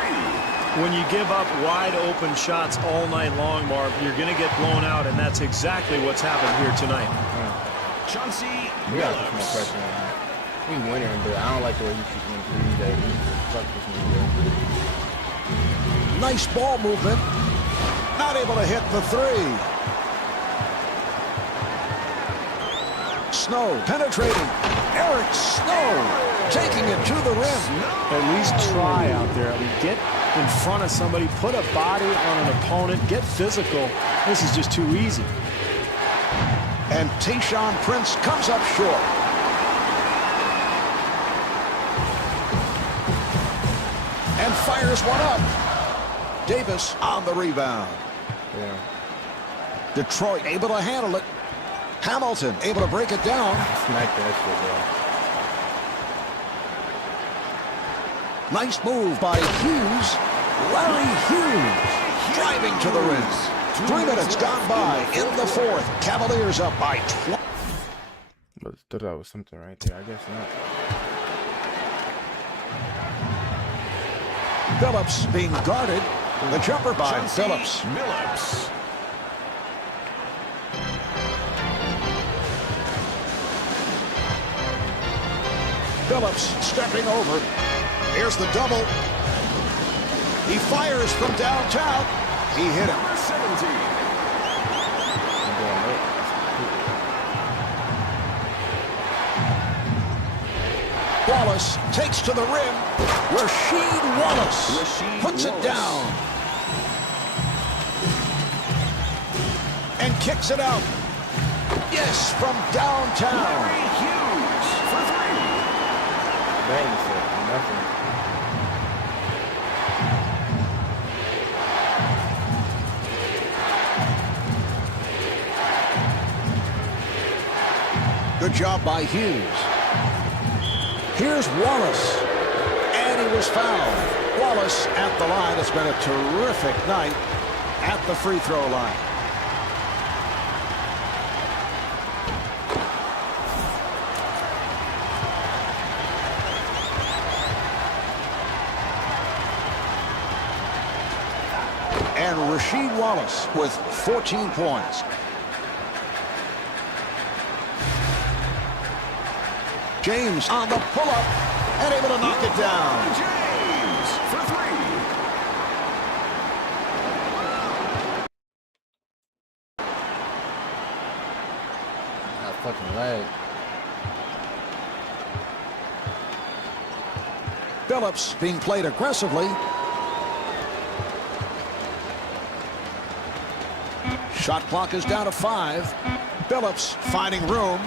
When you give up wide open shots all night long, Marv, you're going to get blown out, and that's exactly what's happened here tonight. Chauncey We got to put more Billups. pressure on him. He's winning, but I don't like the way he keeps winning threes. Fuck this nigga. Nice ball movement. Not able to hit the three. Snow penetrating. Eric Snow taking it to the rim. At least try out there. I mean, get in front of somebody, put a body on an opponent, get physical. This is just too easy. And Tayshaun Prince comes up short. And fires one up. Davis on the rebound. Yeah. Detroit able to handle it. Hamilton able to break it down. Smack that shit, bro. Nice move by Hughes. Larry Hughes driving to the rim. 3 minutes gone by in the fourth. Cavaliers up by 20. But thought that was something right there. I guess not. Billups being guarded. The jumper by Billups. Billups. Billups stepping over. Here's the double. He fires from downtown. He hit him. Number 17. I'm going up. Wallace takes to the rim. Rasheed Wallace puts it down. And kicks it out. Yes, from downtown. Hughes for 3. Bang, shit. Nothing. Good job by Hughes. Here's Wallace. And he was fouled. Wallace at the line. It's been a terrific night at the free throw line. And Rasheed Wallace with 14 points. James on the pull-up and able to knock it down. James for three. That fucking leg. Phillips being played aggressively. Shot clock is down to 5. Phillips finding room.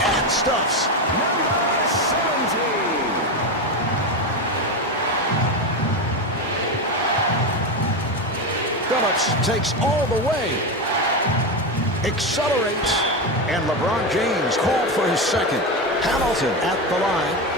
And stuffs. Number 17. Phillips takes all the way. Accelerates. And LeBron James called for his second. Hamilton at the line.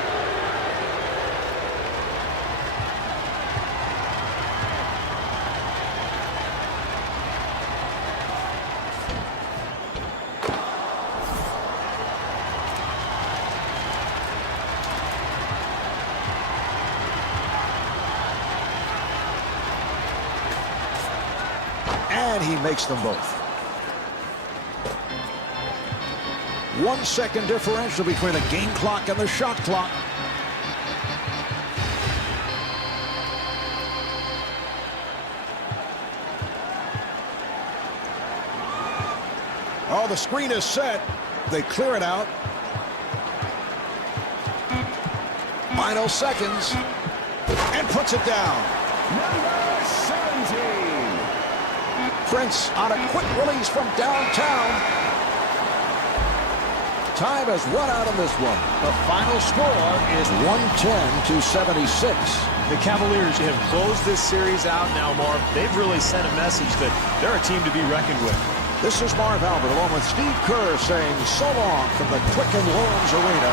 And he makes them both. 1 second differential between the game clock and the shot clock. Oh, the screen is set. They clear it out. Final seconds. And puts it down. Number 17. Prince on a quick release from downtown. Time has run out on this one. The final score is 110-76. The Cavaliers have closed this series out now, Marv. They've really sent a message that they're a team to be reckoned with. This is Marv Albert along with Steve Kerr saying so long from the Quicken Loans Arena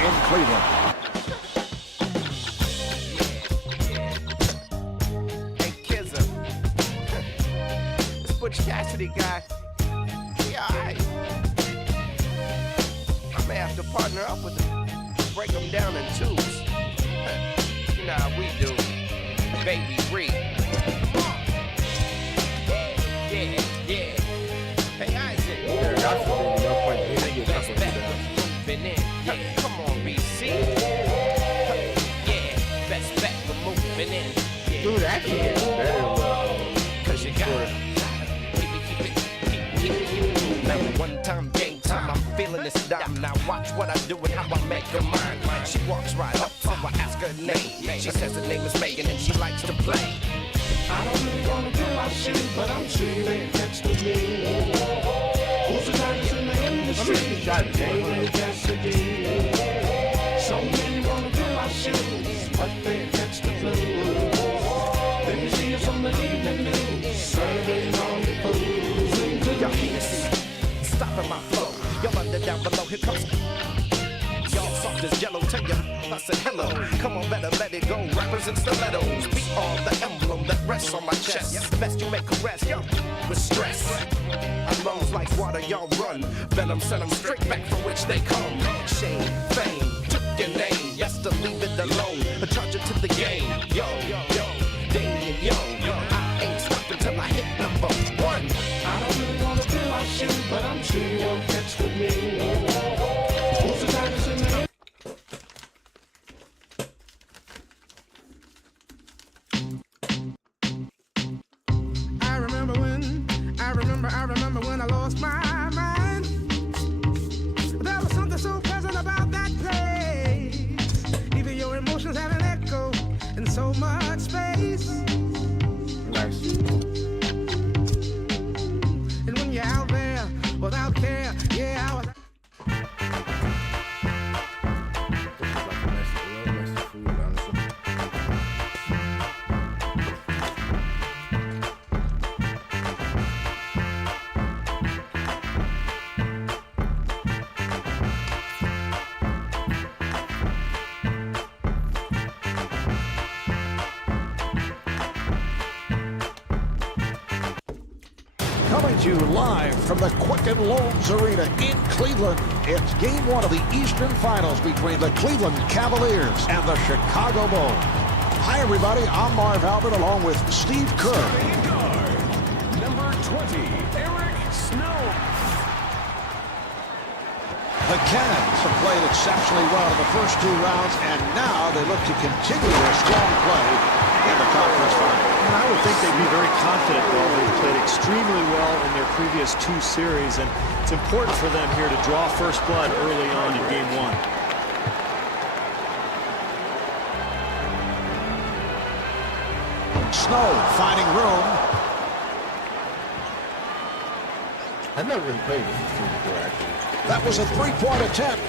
in Cleveland. Hey, Kizza. This Butch Cassidy guy, he all right. I may have to partner up with him. Break them down in twos. You know how we do. Baby Reed. Yeah, yeah. Hey, Isaac. Best bet we're moving in. Yeah, come on, BC. Yeah, best bet we're moving in. Yeah. Dude, actually gets better. Cause you got it. Keep it. Now one time, game time, I'm feeling this dime. Now watch what I do and how I make her mine. She walks right up, so I ask her name. She says her name is Megan and she likes to play. I don't really wanna do my shit, but I'm sure you ain't next to me. Who's the tightest in the industry? David Cassidy. So many wanna do my shoes, but they catch the blues. Then you see us on the evening news, serving on the food. Y'all can't see, stopping my flow. Y'all under down below, here comes. Y'all soft as yellow, tell ya, I said hello. Come on, better let it go. Rappers and stilettos, be all the emblem that rests on my chest. Best you make caress, yo, with stress. I lungs like water, y'all run. Venom send them straight back from which they come. Shame, fame, took your name. Yes, to leave it alone. A charger to the game. Yo, Damien, yo. I ain't stopping till I hit number 1. I don't really wanna do my shit, but I'm sure you won't catch with me. Who's the tightest in the I remember when I lost my mind. There was something so pleasant about that place. Coming to you live from the Quicken Loans Arena in Cleveland. It's game one of the Eastern Finals between the Cleveland Cavaliers and the Chicago Bulls. Hi, everybody. I'm Marv Albert along with Steve Kerr. Guard, number 20, Eric Snow. The Cannons have played exceptionally well in the first two rounds, and now they look to continue their strong play in the conference final. And I would think they'd be very confident, though. They've played extremely well in their previous two series, and it's important for them here to draw first blood early on in game one. Snow finding room. I've never really played this team before, actually. That was a three-point attempt.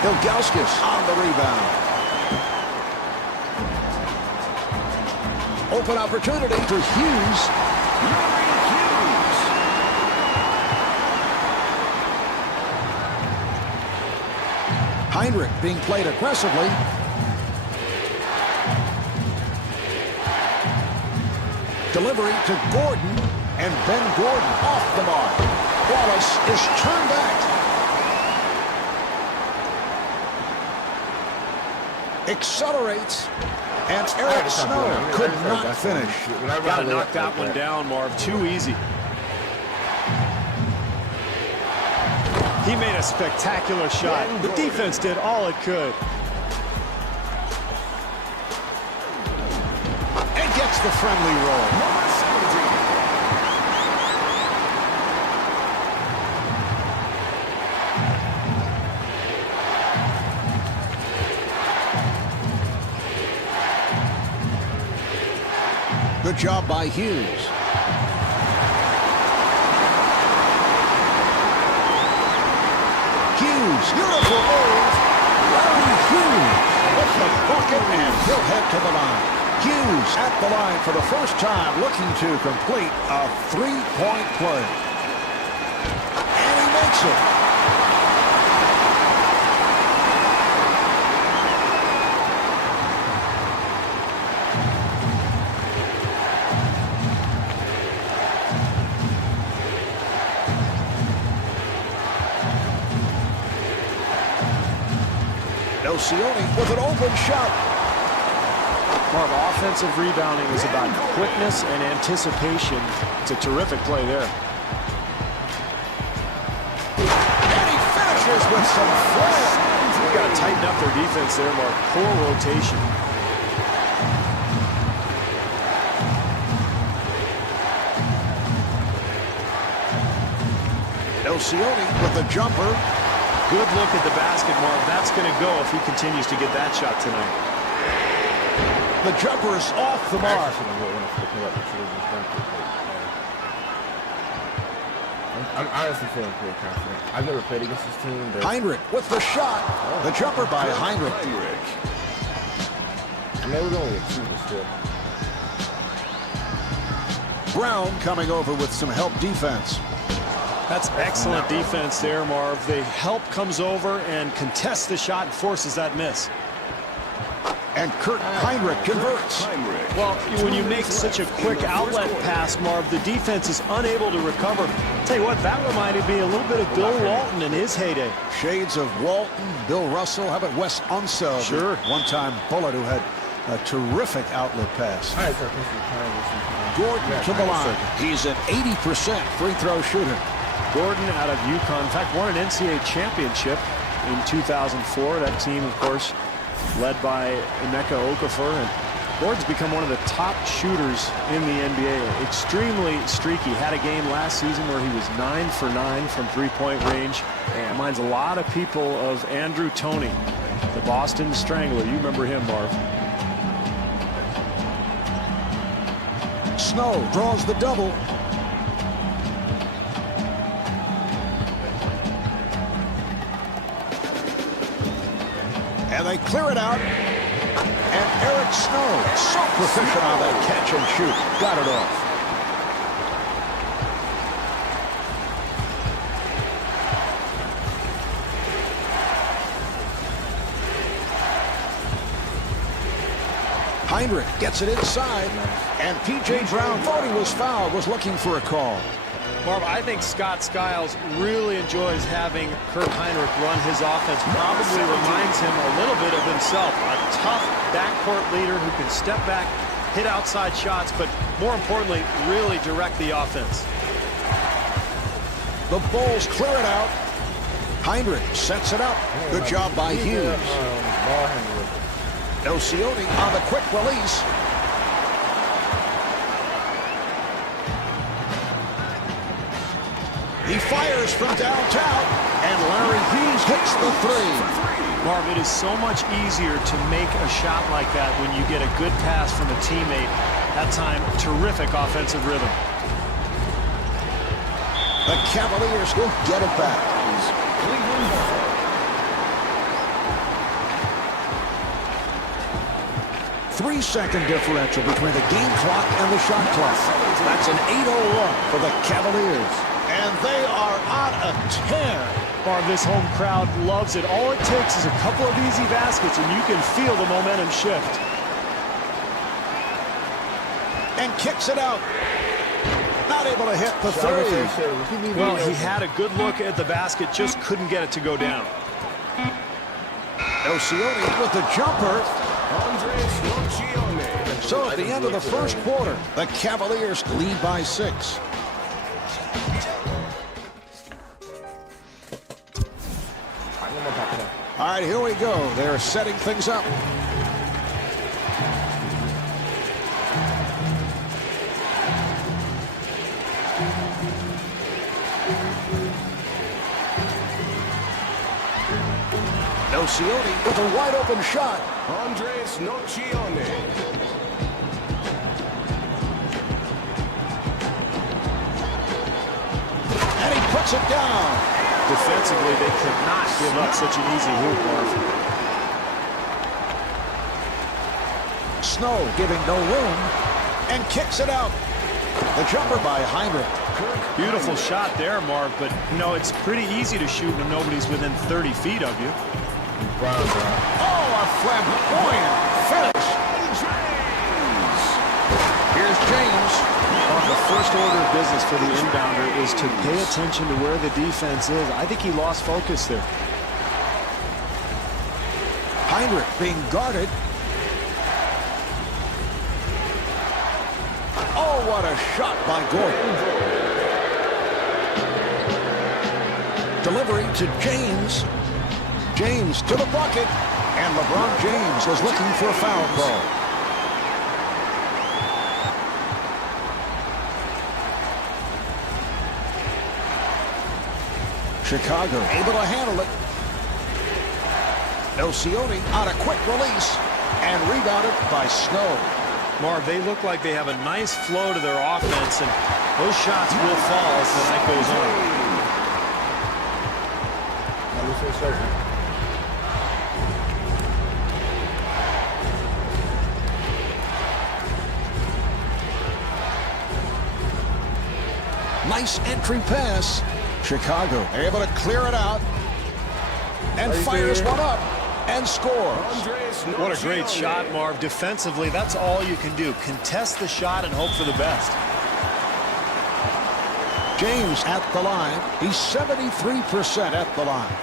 Ilgauskas on the rebound. Open opportunity to Hughes. Heinrich being played aggressively. Delivery to Gordon, and Ben Gordon off the mark. Wallace is turned back. Accelerates, and Eric Snow could not finish. Got to knock that one down, Marv. Too easy. He made a spectacular shot. The defense did all it could. And gets the friendly roll. Number 17. Good job by Hughes. Hughes, beautiful move. Larry Hughes with the bucket, and he'll head to the line. Hughes at the line for the first time, looking to complete a three-point play. And he makes it. Sione with an open shot. Marv, offensive rebounding is about quickness and anticipation. It's a terrific play there. And he finishes with some flair. They've got to tighten up their defense there, Marv. Poor rotation. Sione with the jumper. Good look at the basket, Marv. That's going to go if he continues to get that shot tonight. The jumper is off the mark. I'm honestly feeling pretty confident. I've never played against this team. But Heinrich with the shot. The jumper by Heinrich. I mean, it was only a 2 but still. Brown coming over with some help defense. That's excellent defense there, Marv. The help comes over and contests the shot and forces that miss. And Kurt Heinrich converts. Well, when you make such a quick outlet pass, Marv, the defense is unable to recover. Tell you what, that reminded me a little bit of Bill Walton in his heyday. Shades of Walton, Bill Russell. How about Wes Unseld? Sure. One-time Bullet who had a terrific outlet pass. Gordon to the line. He's an 80% free throw shooter. Gordon out of UConn. In fact, won an NCAA championship in 2004. That team, of course, led by Emeka Okafor. And Gordon's become one of the top shooters in the NBA. Extremely streaky. Had a game last season where he was 9 for 9 from three-point range. And reminds a lot of people of Andrew Toney, the Boston Strangler. You remember him, Marv. Snow draws the double. And they clear it out. And Eric Snow, so proficient on that catch and shoot. Got it off. Heinrich gets it inside. And P.J. Brown thought he was fouled, was looking for a call. Marv, I think Scott Skiles really enjoys having Kurt Heinrich run his offense. Probably reminds him a little bit of himself. A tough backcourt leader who can step back, hit outside shots, but more importantly, really direct the offense. The Bulls clear it out. Heinrich sets it up. Good job by Hughes. Nocioni on the quick release. He fires from downtown, and Larry Hughes hits the three. Marv, it is so much easier to make a shot like that when you get a good pass from a teammate. That time, terrific offensive rhythm. The Cavaliers will get it back. 3-second differential between the game clock and the shot clock. That's an 8-0 run for the Cavaliers. And they are on a tear. Marv, this home crowd loves it. All it takes is a couple of easy baskets, and you can feel the momentum shift. And kicks it out. Not able to hit the three. Well, he had a good look at the basket, just couldn't get it to go down. Nocioni with the jumper. So at the end of the first quarter, the Cavaliers lead by 6. All right, here we go. They're setting things up. Nocioni with a wide open shot. Andres Nocioni. And he puts it down. Defensively, they could not give up such an easy hoop, Marv. Snow giving no room and kicks it out. The jumper by Heinrich. Beautiful shot there, Marv, but, you know, it's pretty easy to shoot when nobody's within 30 feet of you. Oh, a flamboyant finish. Here's James. The first order of business for the inbounder is to pay attention to where the defense is. I think he lost focus there. Heinrich being guarded. Oh, what a shot by Gordon. Delivery to James. James to the bucket. And LeBron James is looking for a foul call. Chicago able to handle it. Nocioni on a quick release and rebounded by Snow. Marv, they look like they have a nice flow to their offense, and those shots will fall as the night goes on. Nice entry pass. Chicago able to clear it out and fires one up and scores. What a great shot, Marv. Defensively, that's all you can do. Contest the shot and hope for the best. James at the line. He's 73% at the line.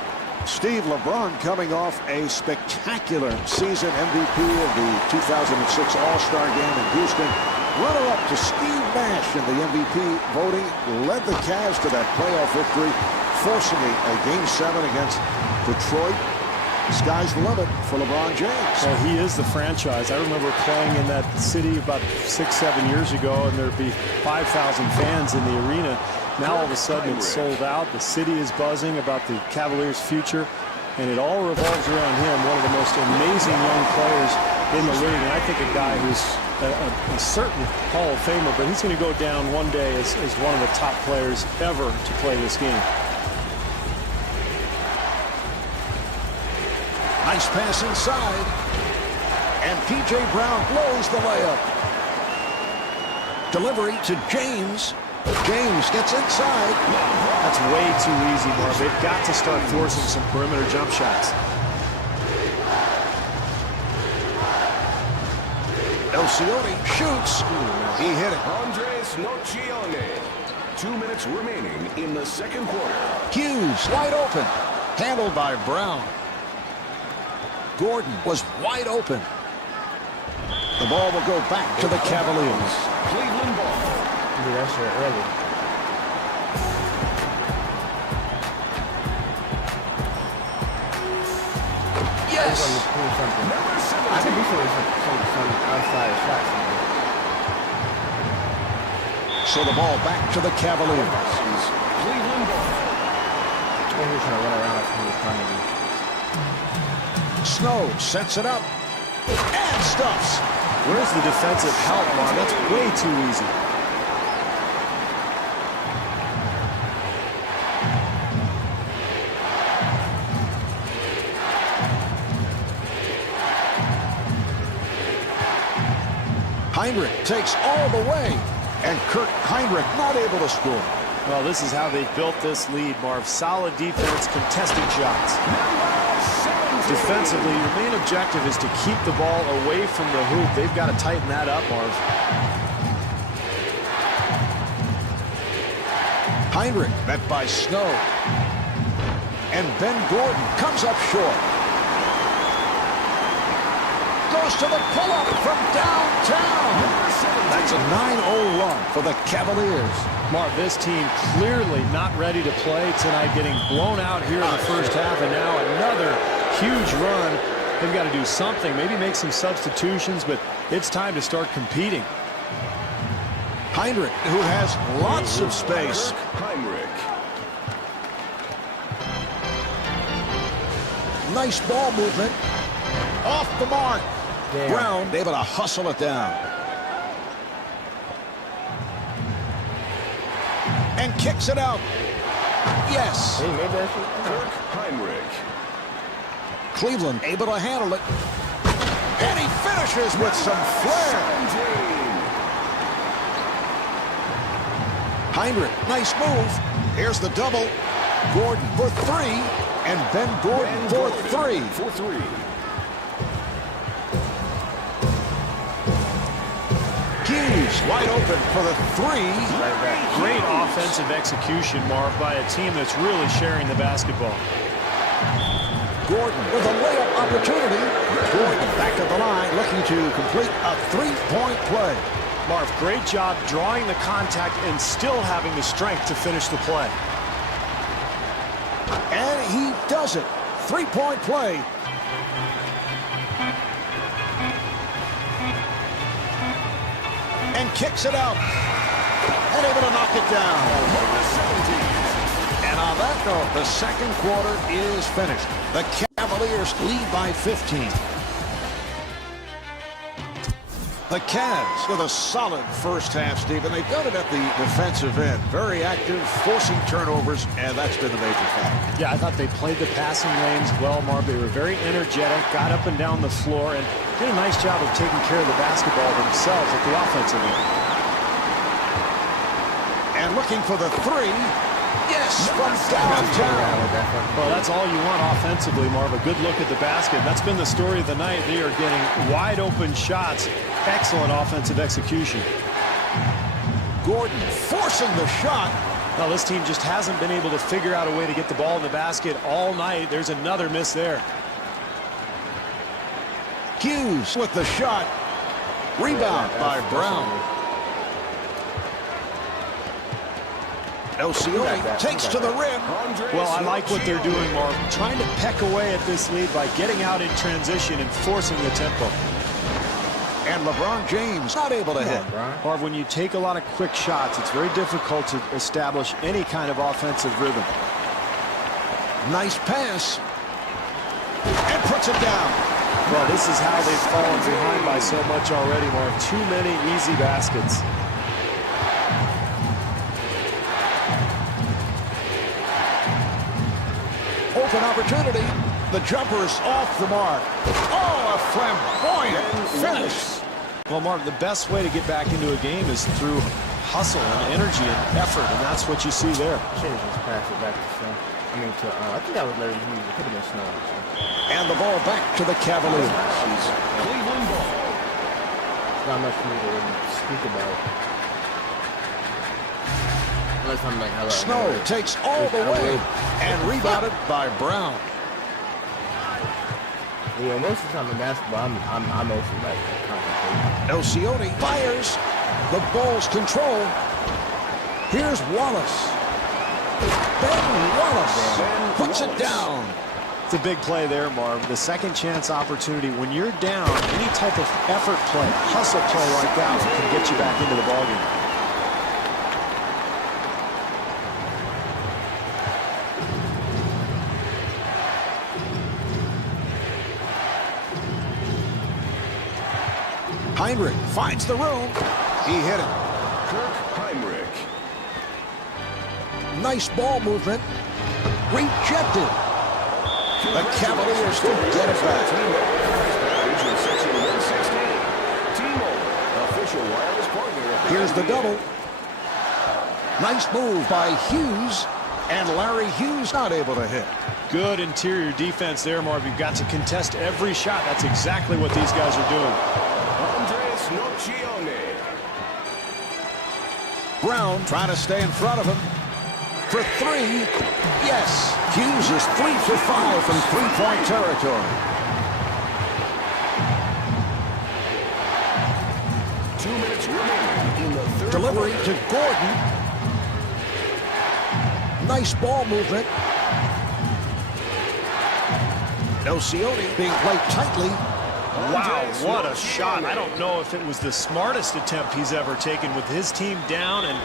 Steve, LeBron coming off a spectacular season, MVP of the 2006 All-Star Game in Houston. Runner-up to Steve Nash in the MVP voting, led the Cavs to that playoff victory, forcing a Game 7 against Detroit. The sky's the limit for LeBron James. Well, he is the franchise. I remember playing in that city about 6-7 years ago, and there'd be 5,000 fans in the arena. Now all of a sudden it's sold out. The city is buzzing about the Cavaliers' future, and it all revolves around him, one of the most amazing young players in the league. And I think a guy who's a certain Hall of Famer, but he's going to go down one day as one of the top players ever to play this game. Nice pass inside. And P.J. Brown blows the layup. Delivery to James. James gets inside. That's way too easy, Marv. They've got to start forcing some perimeter jump shots. Nocioni shoots. He hit it. Andres Nocioni. 2 minutes remaining in the second quarter. Hughes wide open. Handled by Brown. Gordon was wide open. The ball will go back to the Cavaliers. Cleveland ball. Do that shit early. Yes! I could do some outside shots. So the ball back to the Cavaliers. Cleveland ball. He was trying to run around like he was trying to do. Snow sets it up and stuffs. Where's the defensive help, Marv? That's way too easy. Heinrich takes all the way, and Kurt Heinrich not able to score. Well, this is how they built this lead, Marv. Solid defense, contested shots. Defensively, your main objective is to keep the ball away from the hoop. They've got to tighten that up, Marv. Heinrich met by Snow. And Ben Gordon comes up short. Goes to the pull-up from downtown. That's a 9-0 run for the Cavaliers. Marv, this team clearly not ready to play tonight, getting blown out here in the first half, and now another huge run. They've got to do something, maybe make some substitutions, but it's time to start competing. Heinrich, who has lots of space. Heinrich. Nice ball movement. Off the mark. Damn. Brown able to hustle it down. And kicks it out. Yes. He made that shit. Kirk Heinrich. Cleveland able to handle it. And he finishes with some flair. 17. Heinrich, nice move. Here's the double. Gordon for three. And Ben Gordon for three. For three. Hughes wide open for the three. Great offensive execution, Marv, by a team that's really sharing the basketball. Gordon with a layup opportunity. Gordon back at the line looking to complete a three-point play. Marv, great job drawing the contact and still having the strength to finish the play. And he does it. Three-point play. And kicks it out. And able to knock it down. And on that note, the second quarter is finished. The Cavaliers lead by 15. The Cavs with a solid first half, Steve, and they've done it at the defensive end. Very active, forcing turnovers, and that's been the major factor. Yeah, I thought they played the passing lanes well, Marv. They were very energetic, got up and down the floor, and did a nice job of taking care of the basketball themselves at the offensive end. And looking for the three. Yes, from downtown. Well, that's all you want offensively, Marv. A good look at the basket. That's been the story of the night. They are getting wide open shots. Excellent offensive execution. Gordon forcing the shot. Now, this team just hasn't been able to figure out a way to get the ball in the basket all night. There's another miss there. Hughes with the shot. Rebound by Brown. Elcioni takes to the rim. Well, I like what they're doing, Marv. Trying to peck away at this lead by getting out in transition and forcing the tempo. And LeBron James not able to hit. Marv, when you take a lot of quick shots, it's very difficult to establish any kind of offensive rhythm. Nice pass. And puts it down. Well, this is how they've fallen behind by so much already, Marv. Too many easy baskets. Open opportunity. The jumper's off the mark. Oh, a flamboyant finish. Well, Marv, the best way to get back into a game is through hustle and energy and effort, and that's what you see there. Should have just passed it back to Snow. I think that was Larry Hughes. It could have been Snow. And the ball back to the Cavaliers. Cleveland ball. Not much for me to really speak about. that's something like hello. Snow takes all the way and rebounded by Brown. Yeah, most of the time in basketball, I'm mostly like concentrating. Elcioni fires. The Bulls control. Here's Wallace. Ben Wallace puts it down. It's a big play there, Marv. The second chance opportunity. When you're down, any type of effort play, hustle play like that one can get you back into the ballgame. Heinrich finds the room. He hit it. Kirk Heinrich. Nice ball movement. Rejected. The Cavaliers still get it back. Here's the double. Nice move by Hughes. And Larry Hughes not able to hit. Good interior defense there, Marv. You've got to contest every shot. That's exactly what these guys are doing. Brown trying to stay in front of him. For three. Yes. Hughes is 3 for 5 from three-point territory. 2 minutes remaining in the third Delivery quarter. to Gordon. Nice ball movement. Elcioni being played tightly. Wow, what a shot. I don't know if it was the smartest attempt he's ever taken with his team down and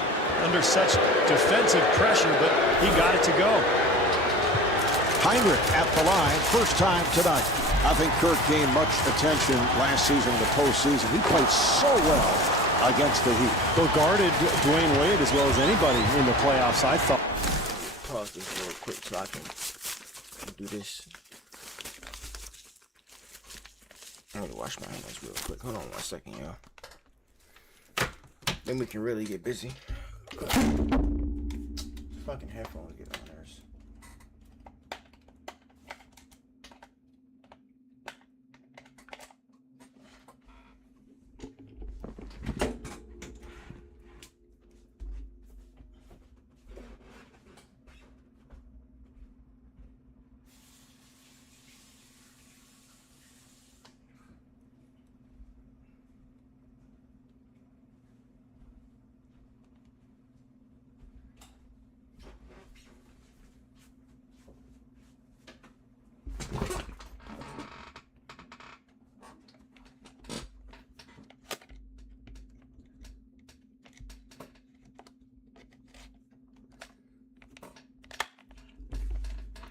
under such defensive pressure, but he got it to go. Heinrich at the line, first time tonight. I think Kirk gained much attention last season in the postseason. He played so well against the Heat. Well, guarded Dwayne Wade as well as anybody in the playoffs, I thought. Pause this real quick so I can do this. I need to wash my hands real quick. Hold on 1 second, y'all. Then we can really get busy. Fucking headphones get on nerves.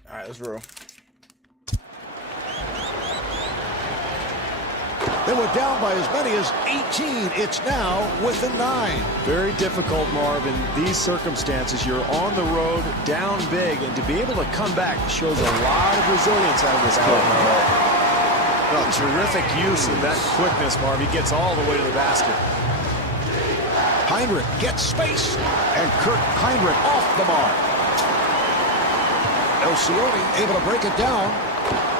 All right, let's roll. They were down by as many as 18. It's now within 9. Very difficult, Marv, in these circumstances. You're on the road, down big, and to be able to come back shows a lot of resilience out of this kid. Well, terrific use of that quickness, Marv. He gets all the way to the basket. Heinrich gets space, and Kirk Heinrich off the mark. Elcioni able to break it down,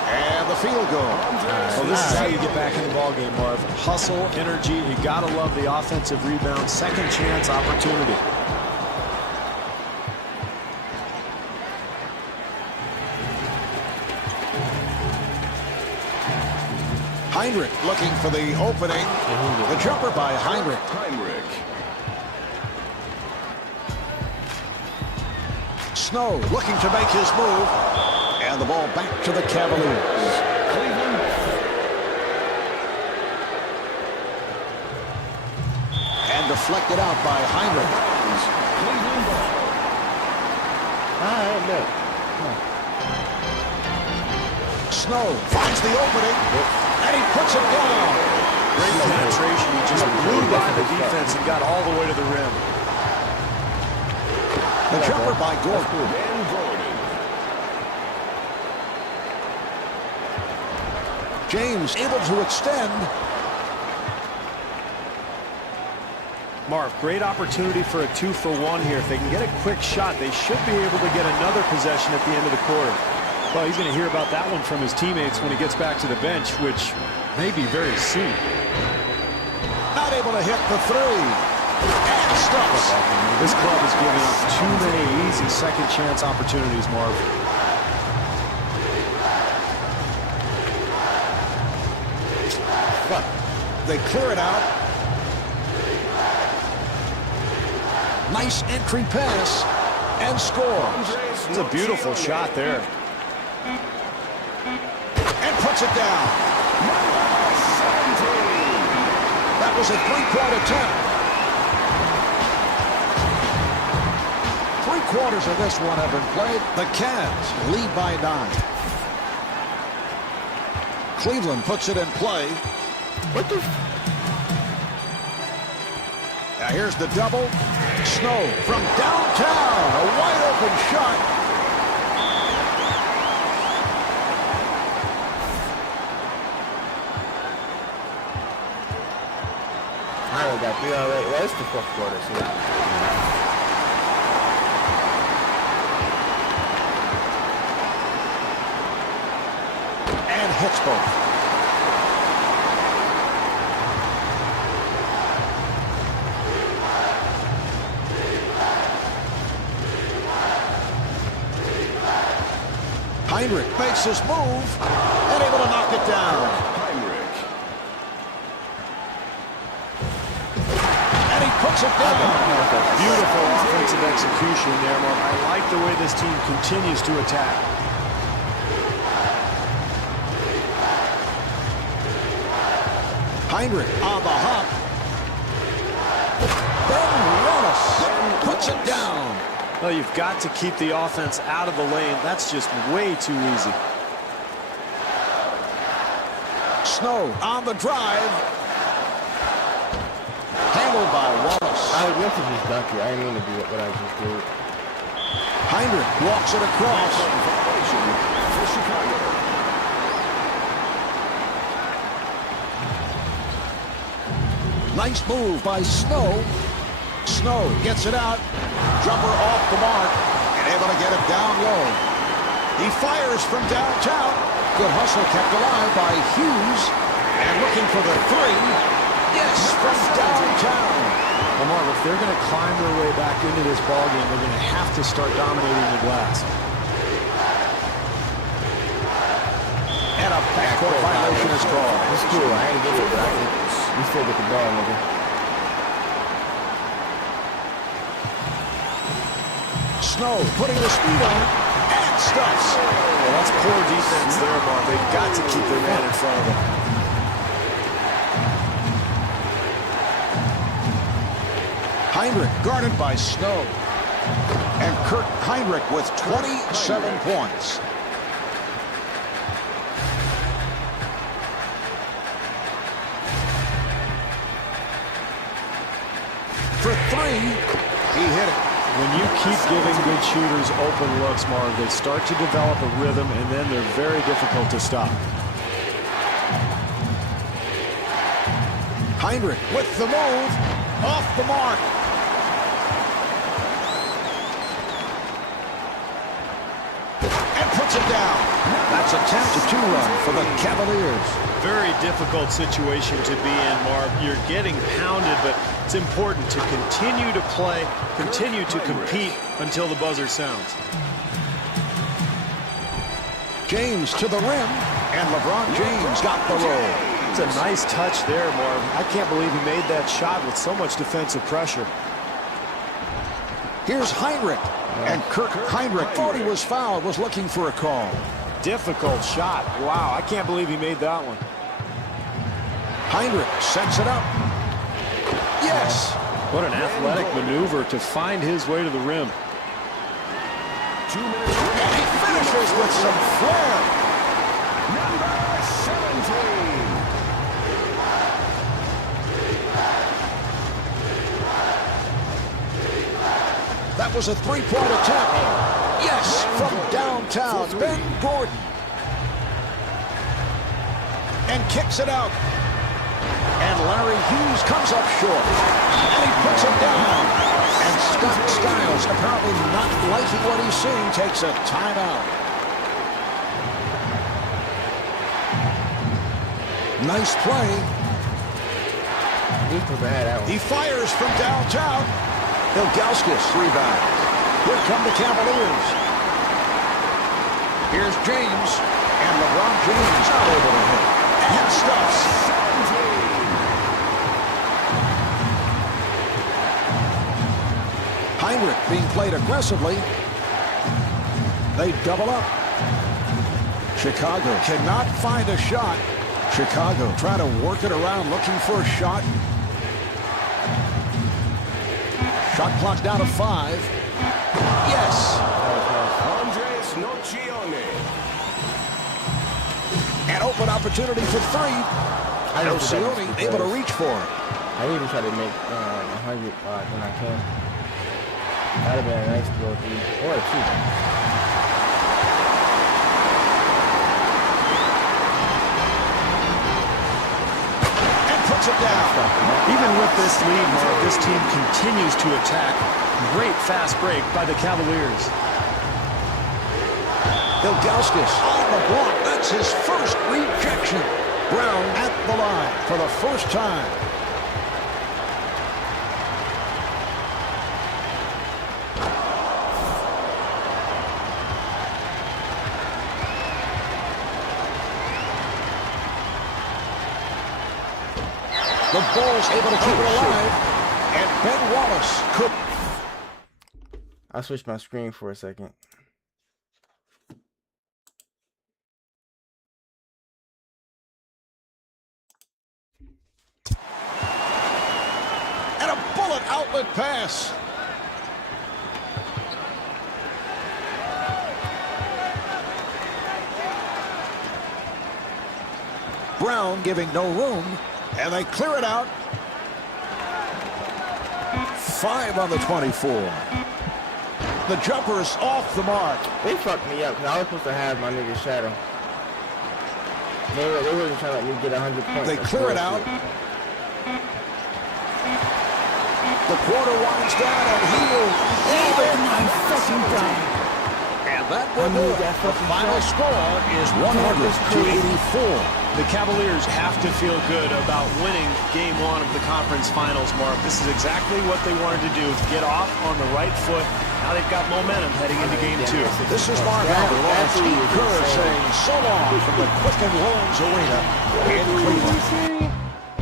and the field goal. Well, this is how you get back in the ballgame, Marv. Hustle, energy. You got to love the offensive rebound. Second chance opportunity. Heinrich looking for the opening. The jumper by Heinrich. Snow looking to make his move. And the ball back to the Cavaliers. Cleveland. And deflected out by Heinrich. Cleveland ball. Snow finds the opening. And he puts it down. Great penetration. He just blew by the defense and got all the way to the rim. The jumper by Gordon. Ben Gordon. James able to extend. Marv, great opportunity for a 2-for-1 here. If they can get a quick shot, they should be able to get another possession at the end of the quarter. Well, he's going to hear about that one from his teammates when he gets back to the bench, which may be very soon. Not able to hit the three. And stuffs. This club is giving up too many easy second chance opportunities, Marv. They clear it out. Nice entry pass and scores. It's a beautiful shot there. And puts it down. That was a three-point attempt. Three-quarters of this one have been played. The Cavs lead by 9. Cleveland puts it in play. What the? Now here's the double. Snow from downtown. A wide open shot. I got 3 already. Well, it's the 4th quarter, so And hits both. Heinrich makes his move and able to knock it down. And he puts it down. Beautiful offensive execution there, Marv. I like the way this team continues to attack. Heinrich on the hop. Ben Wallace puts it down. Well, you've got to keep the offense out of the lane. That's just way too easy. Snow on the drive. Handled by Wallace. I was meant to just dunk it. I didn't mean to do what I just did. Heinrich walks it across. For Chicago. Nice move by Snow. Snow gets it out. Jumper off the mark and able to get it down low. He fires from downtown. Good hustle kept alive by Hughes. And looking for the three. Yes, from downtown. Well, Marv, if they're going to climb their way back into this ballgame, they're going to have to start dominating the glass. And a backcourt violation is called. It's cool. I ain't get it, but we still get the ball, nigga. Snow putting the speed on and stuffs. Well, that's poor defense there, Marv. They've got to keep their man in front of them. Heinrich guarded by Snow. And Kurt Heinrich with 27 points. For three, he hit it. When you keep giving good shooters open looks, Marv, they start to develop a rhythm, and then they're very difficult to stop. Heinrich with the move. Off the mark. And puts it down. That's a 10-2 run for the Cavaliers. Very difficult situation to be in, Marv. You're getting pounded, but it's important to continue to play, continue to compete until the buzzer sounds. James to the rim, and LeBron James got the roll. It's a nice touch there, Marv. I can't believe he made that shot with so much defensive pressure. Here's Heinrich, and Kirk Heinrich thought he was fouled, was looking for a call. Difficult shot. Wow, I can't believe he made that one. Heinrich sets it up. Yes. What an athletic maneuver to find his way to the rim. 2 minutes. And he finishes with some flair. Number 17. That was a three-point attempt. Yes, from downtown, Ben Gordon. And kicks it out. And Larry Hughes comes up short. And he puts it down. And Scott Skiles, apparently not liking what he's seeing, takes a timeout. Nice play. He's supposed to have that one. He fires from downtown. Ilgauskas rebound. Here come the Cavaliers. Here's James. And LeBron James not able to hit. And stuffs. Heinrich being played aggressively. They double up. Chicago cannot find a shot. Chicago trying to work it around, looking for a shot. Shot clock down to 5. Yes. Andres Nocione. An open opportunity for 3. Nocione able to reach for it. I even try to make 100 when I can. That would have been a nice throw 3 or a 2. It down. Even with this lead, Mark, this team continues to attack. Great fast break by the Cavaliers. Ilgauskas on the block. That's his first rejection. Brown at the line for the first time. The Bulls able to keep it alive, and Ben Wallace could. I switched my screen for a second. And a bullet outlet pass. Brown giving no room. And they clear it out. 5 on the 24. The jumper's off the mark. They fucked me up because I was supposed to have my nigga Shadow. They wasn't trying to let me get 100 points. They clear it out. The quarter winds down and he will even my fucking down. And that will do it. The final score is 100-84. The Cavaliers have to feel good about winning Game 1 of the conference finals, Mark. This is exactly what they wanted to do, get off on the right foot. Now they've got momentum heading into Game 2. This is Mark Albert along Steve Kerr saying so long from the Quicken Loans Arena in Cleveland.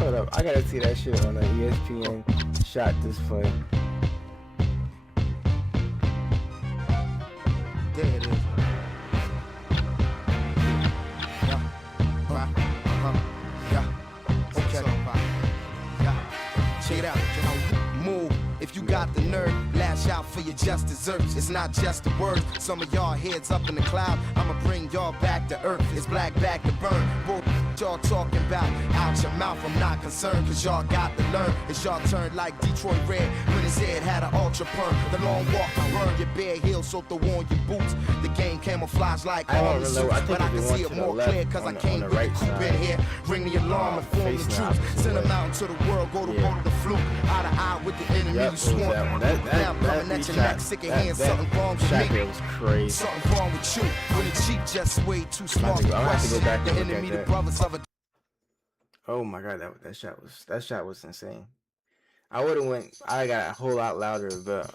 Hold up, I gotta see that shit on the ESPN shot display. There it is. Check it out. Move if you got the nerve. Lash out for your just desserts. It's not just the words. Some of y'all heads up in the cloud. I'ma bring y'all back to earth. It's black back to burn. Bull y'all talking about out your mouth. I'm not concerned cause y'all got to learn. It's y'all turn like Detroit Red when his head had an ultra perm. The long walk I burn your bare heels so throw on your boots. The game camouflage like all the suits, but I can see it more clear cause I came with the coupe in here. Ring the alarm and form the troops. Send them out into the world, go to war to the fluke. Eye to eye with the enemy you swarm. Now I'm coming at your neck, sick of hearing something wrong with me. Was crazy. Something wrong with you. When the cheap just way too smart to question. The enemy, the brothers of a. Oh my god, that shot was insane. I would have went. I got a whole lot louder, but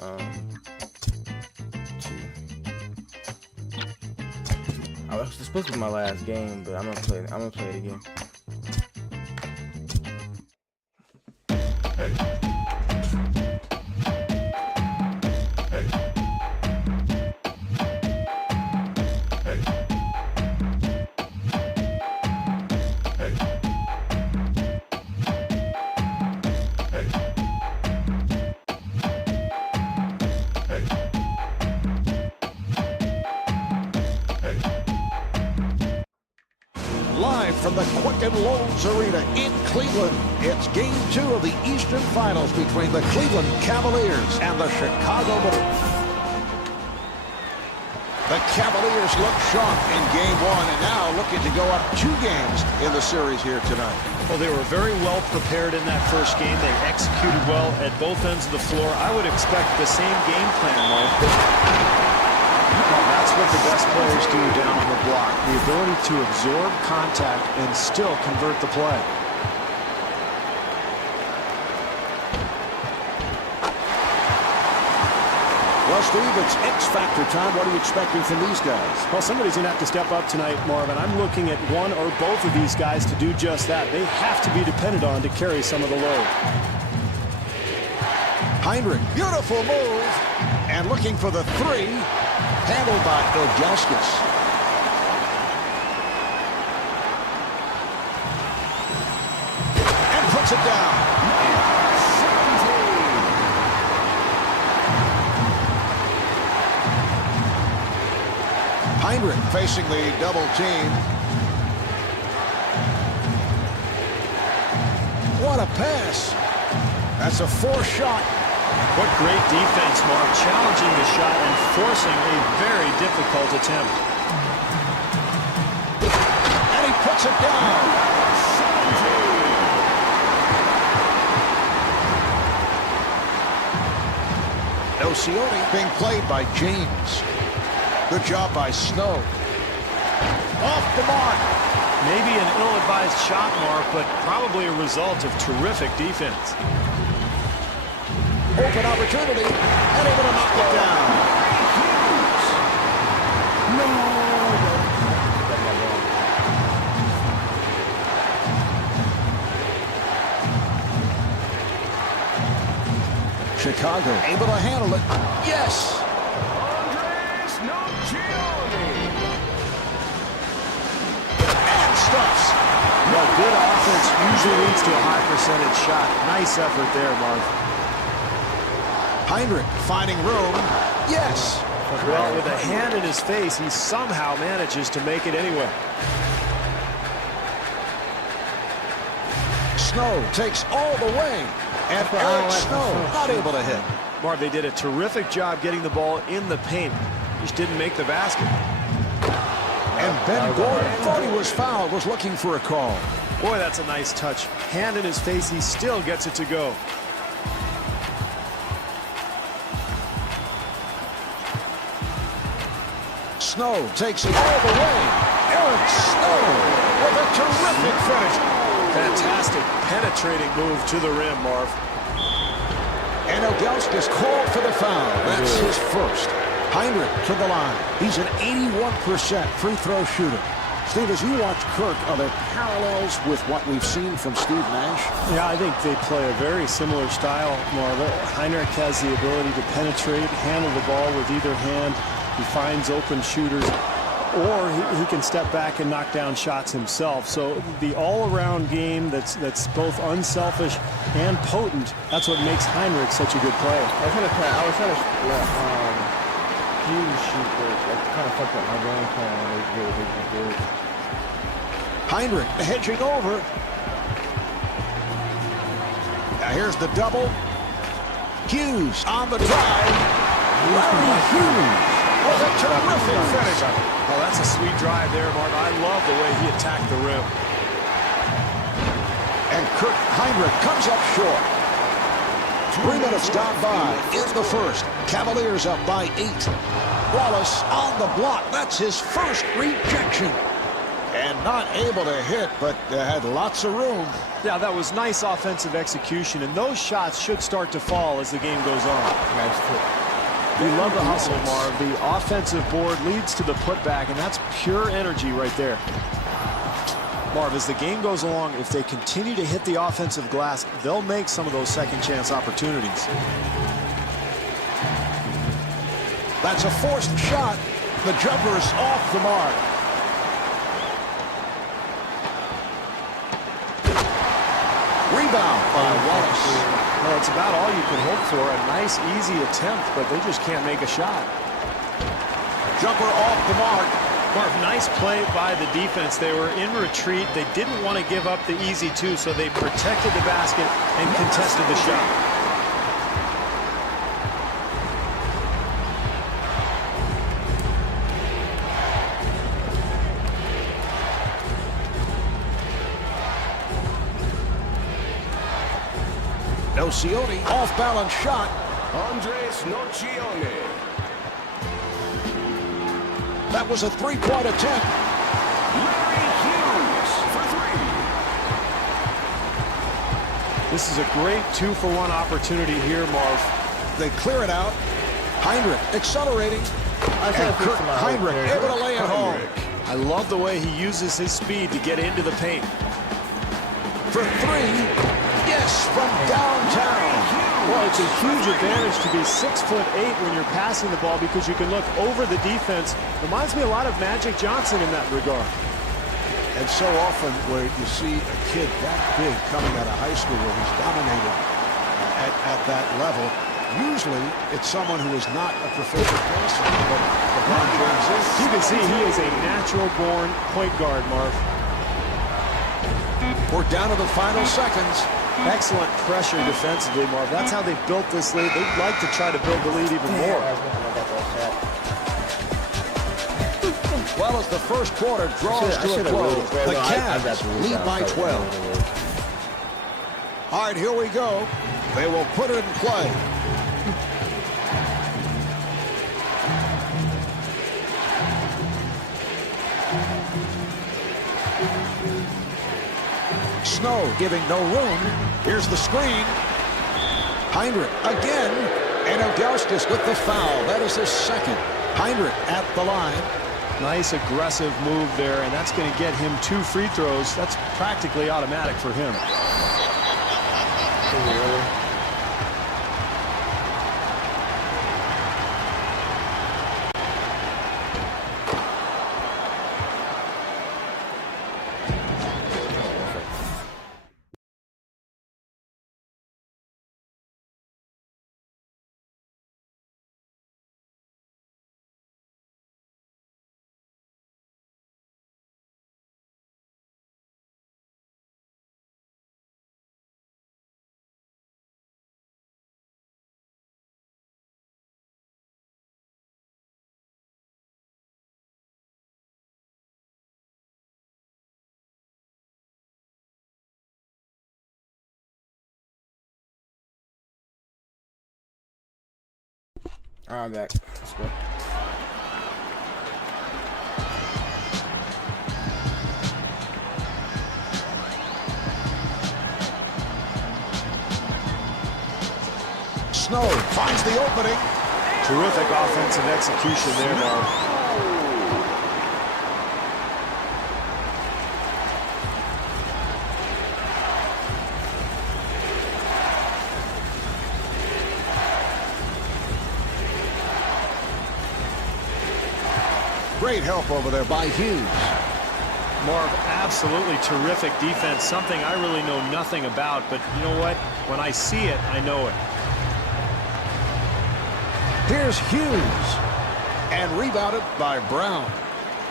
I was supposed to be my last game, but I'm gonna play it again. Live from the Quicken Loans Arena in Cleveland, it's Game 2 of the Eastern Finals between the Cleveland Cavaliers and the Chicago Bulls. The Cavaliers look sharp in Game 1 and now looking to go up 2 games in the series here tonight. Well, they were very well prepared in that first game. They executed well at both ends of the floor. I would expect the same game plan, Mike. Well, that's what the best players do down on the block. The ability to absorb contact and still convert the play. Steve, it's X Factor time. What are you expecting from these guys? Well, somebody's going to have to step up tonight, Marvin. I'm looking at one or both of these guys to do just that. They have to be depended on to carry some of the load. Heinrich, beautiful move. And looking for the three. Handled by Ilgauskas. And puts it down. Heinrich facing the double team. What a pass. That's a forced shot. What great defense, Mark, challenging the shot and forcing a very difficult attempt. And he puts it down. Nocioni being played by James. Good job by Snow. Off the mark. Maybe an ill-advised shot, Mark, but probably a result of terrific defense. Open opportunity, and able to knock it down. Chicago able to handle it. Yes. And stops. Well, good offense usually leads to a high percentage shot. Nice effort there, Mark. Heinrich finding room. Yes. Well, with a hand in his face, he somehow manages to make it anyway. Snow takes all the way. And Eric Snow not able to hit. Mark, they did a terrific job getting the ball in the paint. Just didn't make the basket. And Ben Gordon thought he was fouled, was looking for a call. Boy, that's a nice touch. Hand in his face, he still gets it to go. Snow takes it all the way. Eric Snow with a terrific finish. Fantastic penetrating move to the rim, Marv. And Ilgauskas called for the foul. That's his first. Heinrich to the line. He's an 81% free throw shooter. Steve, as you watch Kirk, are there parallels with what we've seen from Steve Nash? Yeah, I think they play a very similar style, Marv. Heinrich has the ability to penetrate, handle the ball with either hand. He finds open shooters, or he can step back and knock down shots himself. So the all-around game that's both unselfish and potent, that's what makes Heinrich such a good player. I was trying to Hughes shoot, but that kind of fucked up my game plan when they did. Heinrich hedging over. Now here's the double. Hughes on the drive. Larry Hughes. Oh, a terrific finish. Oh, that's a sweet drive there, Martin. I love the way he attacked the rim. And Kirk Heinrich comes up short. 3 minutes gone by in the first. Cavaliers up by 8. Wallace on the block. That's his first rejection. And not able to hit, but had lots of room. Yeah, that was nice offensive execution, and those shots should start to fall as the game goes on. Nice tip. We love the hustle, Marv. The offensive board leads to the putback, and that's pure energy right there. Marv, as the game goes along, if they continue to hit the offensive glass, they'll make some of those second chance opportunities. That's a forced shot. The jumper is off the mark. Rebound by Wallace. Well, it's about all you can hope for. A nice, easy attempt, but they just can't make a shot. Jumper off the mark. Marv, nice play by the defense. They were in retreat. They didn't want to give up the easy two, so they protected the basket and contested the shot. Nocioni, off-balance shot. Andres Nocioni. That was a three-point attempt. Larry Hughes for 3. This is a great 2-for-1 opportunity here, Marv. They clear it out. Heinrich accelerating. And Kurt Heinrich able to lay it home. I love the way he uses his speed to get into the paint. For three. Yes, from downtown. Well, it's a huge advantage to be 6'8" when you're passing the ball because you can look over the defense. Reminds me a lot of Magic Johnson in that regard. And so often where you see a kid that big coming out of high school where he's dominated at that level, usually it's someone who is not a proficient passer. But LeBron James is. You can see he is a natural-born point guard, Marv. We're down to the final seconds. Excellent pressure defensively, Marv. That's how they built this lead. They'd like to try to build the lead even more. Well, as the first quarter draws to a close, the Cavs lead by 12. All right, here we go. They will put it in play. Snow giving no room. Here's the screen. Heinrich again. And Ilgauskas with the foul. That is his second. Heinrich at the line. Nice aggressive move there, and that's going to get him 2 free throws. That's practically automatic for him. I'm back. Let's go. Snow finds the opening. Terrific offensive execution there, Marv. Great help over there by Hughes. Marv, absolutely terrific defense, something I really know nothing about, but you know what? When I see it, I know it. Here's Hughes. And rebounded by Brown.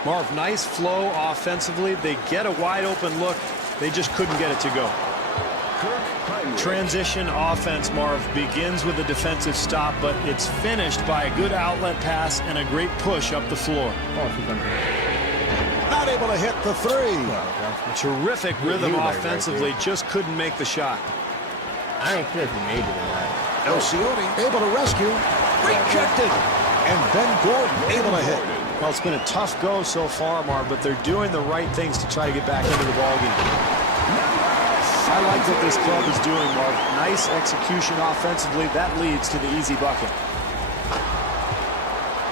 Marv, nice flow offensively. They get a wide open look. They just couldn't get it to go. Transition offense, Marv, begins with a defensive stop, but it's finished by a good outlet pass and a great push up the floor. Not able to hit the three. Terrific rhythm offensively, just couldn't make the shot. I ain't care if he made it or not. Elcioni able to rescue. Rejected. And Ben Gordon able to hit. Well, it's been a tough go so far, Marv, but they're doing the right things to try to get back into the ballgame. I like what this club is doing, Marv. Nice execution offensively. That leads to the easy bucket.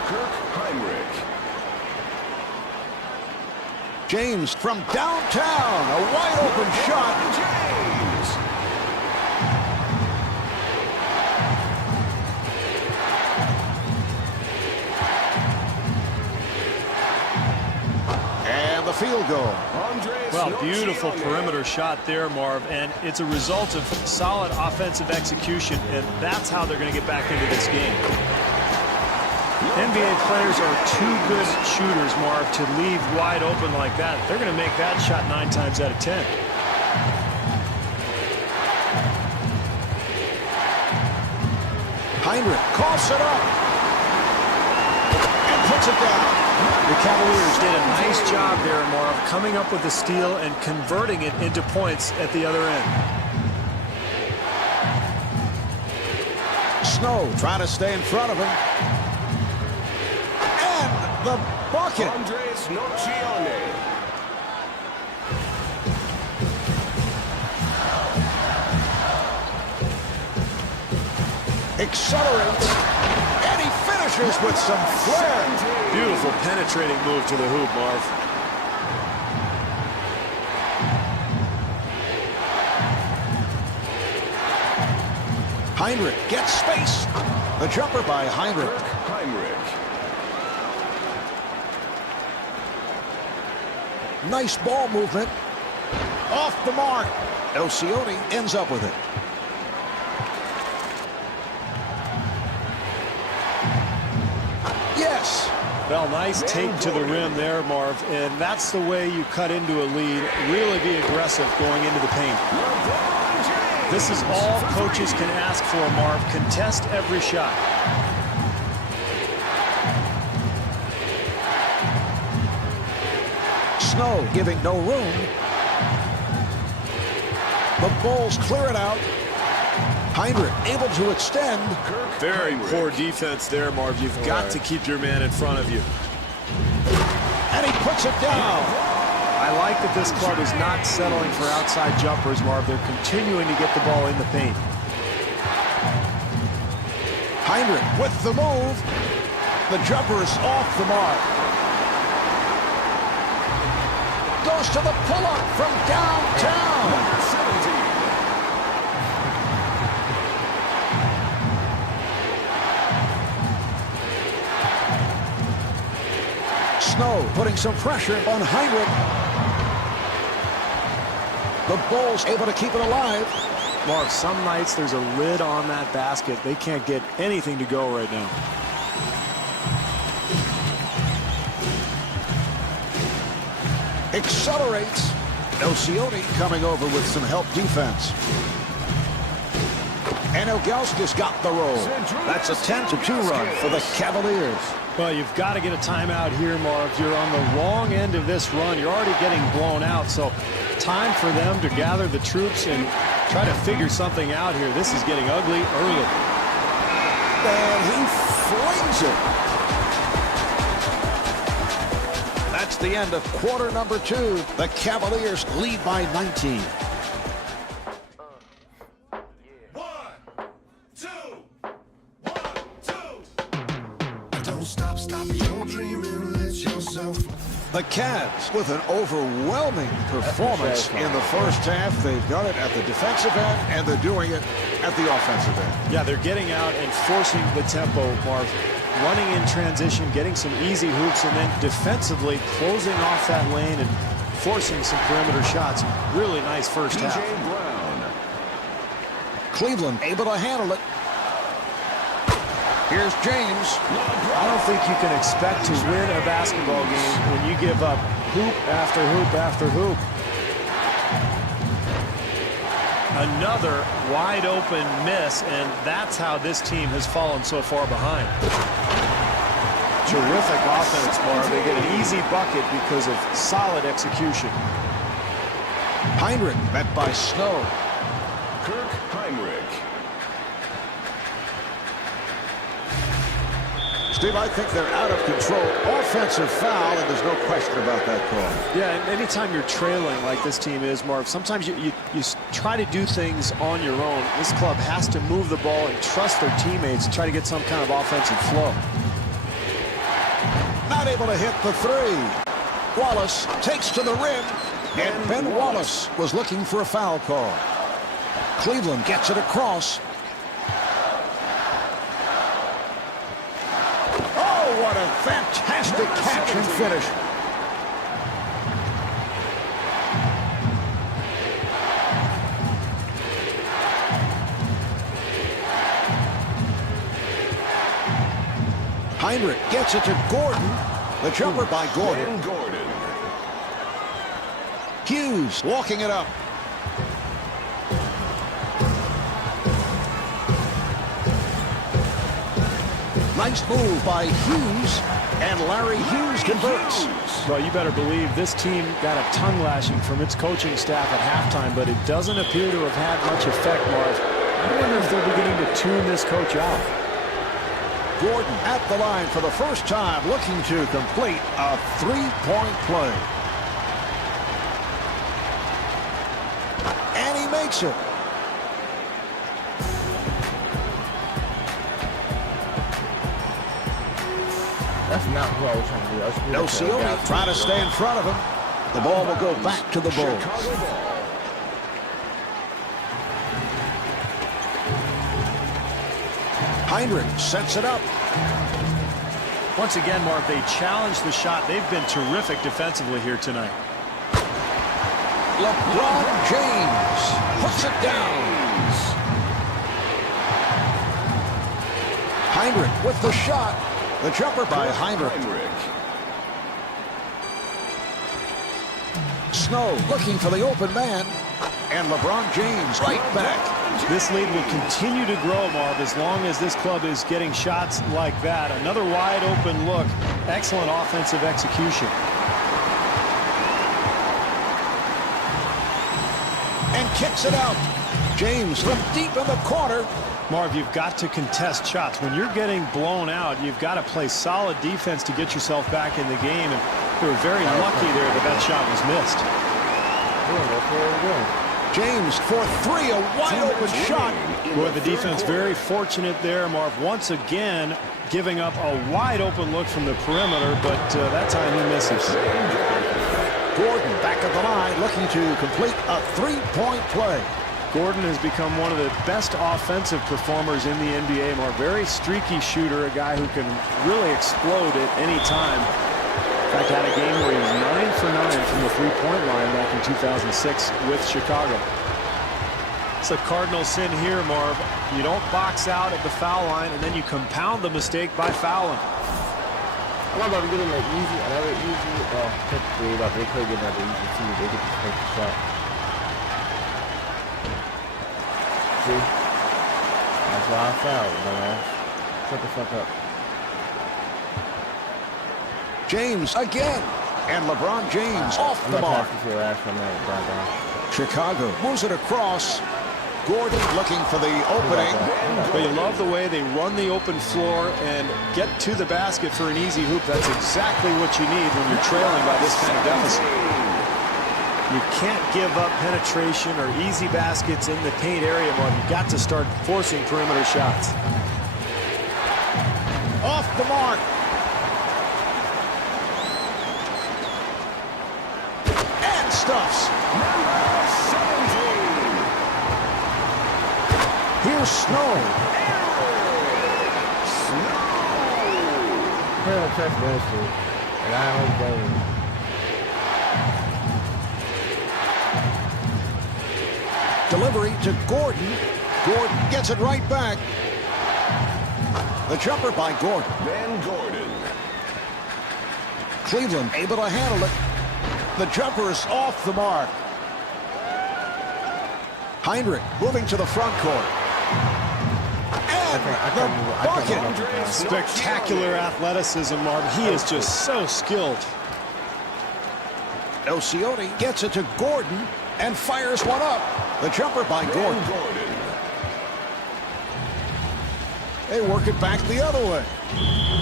Kirk Heinrich. James from downtown. A wide open shot. James. And the field goal. Well, beautiful perimeter shot there, Marv, and it's a result of solid offensive execution, and that's how they're going to get back into this game. NBA players are too good shooters, Marv, to leave wide open like that. They're going to make that shot 9 times out of 10. Heinrich coughs it up. And puts it down. The Cavaliers did a nice job there, Marv, coming up with the steal and converting it into points at the other end. Snow trying to stay in front of him. And the bucket. Andres Nocione. Accelerates. And he finishes with some flair. Beautiful penetrating move to the hoop, Marv. Heinrich gets space. The jumper by Heinrich. Nice ball movement. Off the mark. Ocioni ends up with it. Yes. Well, nice take to the rim there, Marv, and that's the way you cut into a lead. Really be aggressive going into the paint. This is all coaches can ask for, Marv. Contest every shot. Snow giving no room. The Bulls clear it out. Heinrich able to extend. Very poor defense there, Marv. You've got to keep your man in front of you. And he puts it down. I like that this club is not settling for outside jumpers, Marv. They're continuing to get the ball in the paint. Heinrich with the move. The jumper is off the mark. Goes to the pull-up from downtown. Snow putting some pressure on Heinrich. The Bulls able to keep it alive. Marv, some nights there's a lid on that basket. They can't get anything to go right now. Accelerates. Ocioni coming over with some help defense. And Ilgauskas got the roll. That's a 10-2 run for the Cavaliers. Well, you've got to get a timeout here, Marv. You're on the wrong end of this run. You're already getting blown out, so time for them to gather the troops and try to figure something out here. This is getting ugly early. And he flings it. That's the end of quarter number 2. The Cavaliers lead by 19. The Cavs with an overwhelming performance in the first half. They've done it at the defensive end, and they're doing it at the offensive end. Yeah, they're getting out and forcing the tempo, Marv. Running in transition, getting some easy hoops, and then defensively closing off that lane and forcing some perimeter shots. Really nice first half. Cleveland able to handle it. Here's James. I don't think you can expect to win a basketball game when you give up hoop after hoop after hoop. Another wide open miss, and that's how this team has fallen so far behind. Terrific offense, Marv. They get an easy bucket because of solid execution. Heinrich met by Snow. Kirk Heinrich. Steve, I think they're out of control. Offensive foul, and there's no question about that call. Yeah, and anytime you're trailing like this team is, Marv, sometimes you try to do things on your own. This club has to move the ball and trust their teammates and try to get some kind of offensive flow. Not able to hit the three. Wallace takes to the rim, and Ben Wallace was looking for a foul call. Cleveland gets it across. What a fantastic catch and finish. Heinrich gets it to Gordon. The jumper by Gordon. Hughes walking it up. Nice move by Hughes, and Larry Hughes converts. Well, you better believe this team got a tongue lashing from its coaching staff at halftime, but it doesn't appear to have had much effect, Marv. I wonder if they're beginning to tune this coach out. Gordon at the line for the first time, looking to complete a three-point play. And he makes it. That's not what I was trying to do. I was trying No Cioni trying to stay in front of him. The ball will go back to the Bulls. Chicago ball. Heinrich sets it up. Once again, Mark, they challenged the shot. They've been terrific defensively here tonight. LeBron James puts it down. Heinrich with the shot. The jumper by Heinrich. Snow looking for the open man. And LeBron James right back. This lead will continue to grow, Marv, as long as this club is getting shots like that. Another wide open look. Excellent offensive execution. And kicks it out. James from deep in the corner. Marv, you've got to contest shots. When you're getting blown out, you've got to play solid defense to get yourself back in the game. And they were very lucky there that that shot was missed. James for three, a wide open shot. Boy, the defense very fortunate there, Marv. Once again, giving up a wide open look from the perimeter, but that time he misses. Gordon back at the line looking to complete a three-point play. Gordon has become one of the best offensive performers in the NBA. Marv, very streaky shooter, a guy who can really explode at any time. In fact, had a game where he was 9 for 9 from the three-point line back in 2006 with Chicago. It's a cardinal sin here, Marv. You don't box out at the foul line, and then you compound the mistake by fouling. I'm not about to get him like easy, another easy, typically, but they could get another easy too. They get to take the shot. See? That's why I fouled, man. Shut the fuck up. James again. And LeBron James off the mark. Chicago moves it across. Gordon looking for the opening. But you love the way they run the open floor and get to the basket for an easy hoop. That's exactly what you need when you're trailing by this kind of deficit. You can't give up penetration or easy baskets in the paint area, but you've got to start forcing perimeter shots. Off the mark. And stuffs. Here's Snow. Delivery to Gordon. Gordon gets it right back. The jumper by Gordon. Van Gordon. Cleveland able to handle it. The jumper is off the mark. Heinrich moving to the front court. And the bucket. Spectacular athleticism, Marv. He is just so skilled. Cioni gets it to Gordon and fires one up. The jumper by Gordon. They work it back the other way.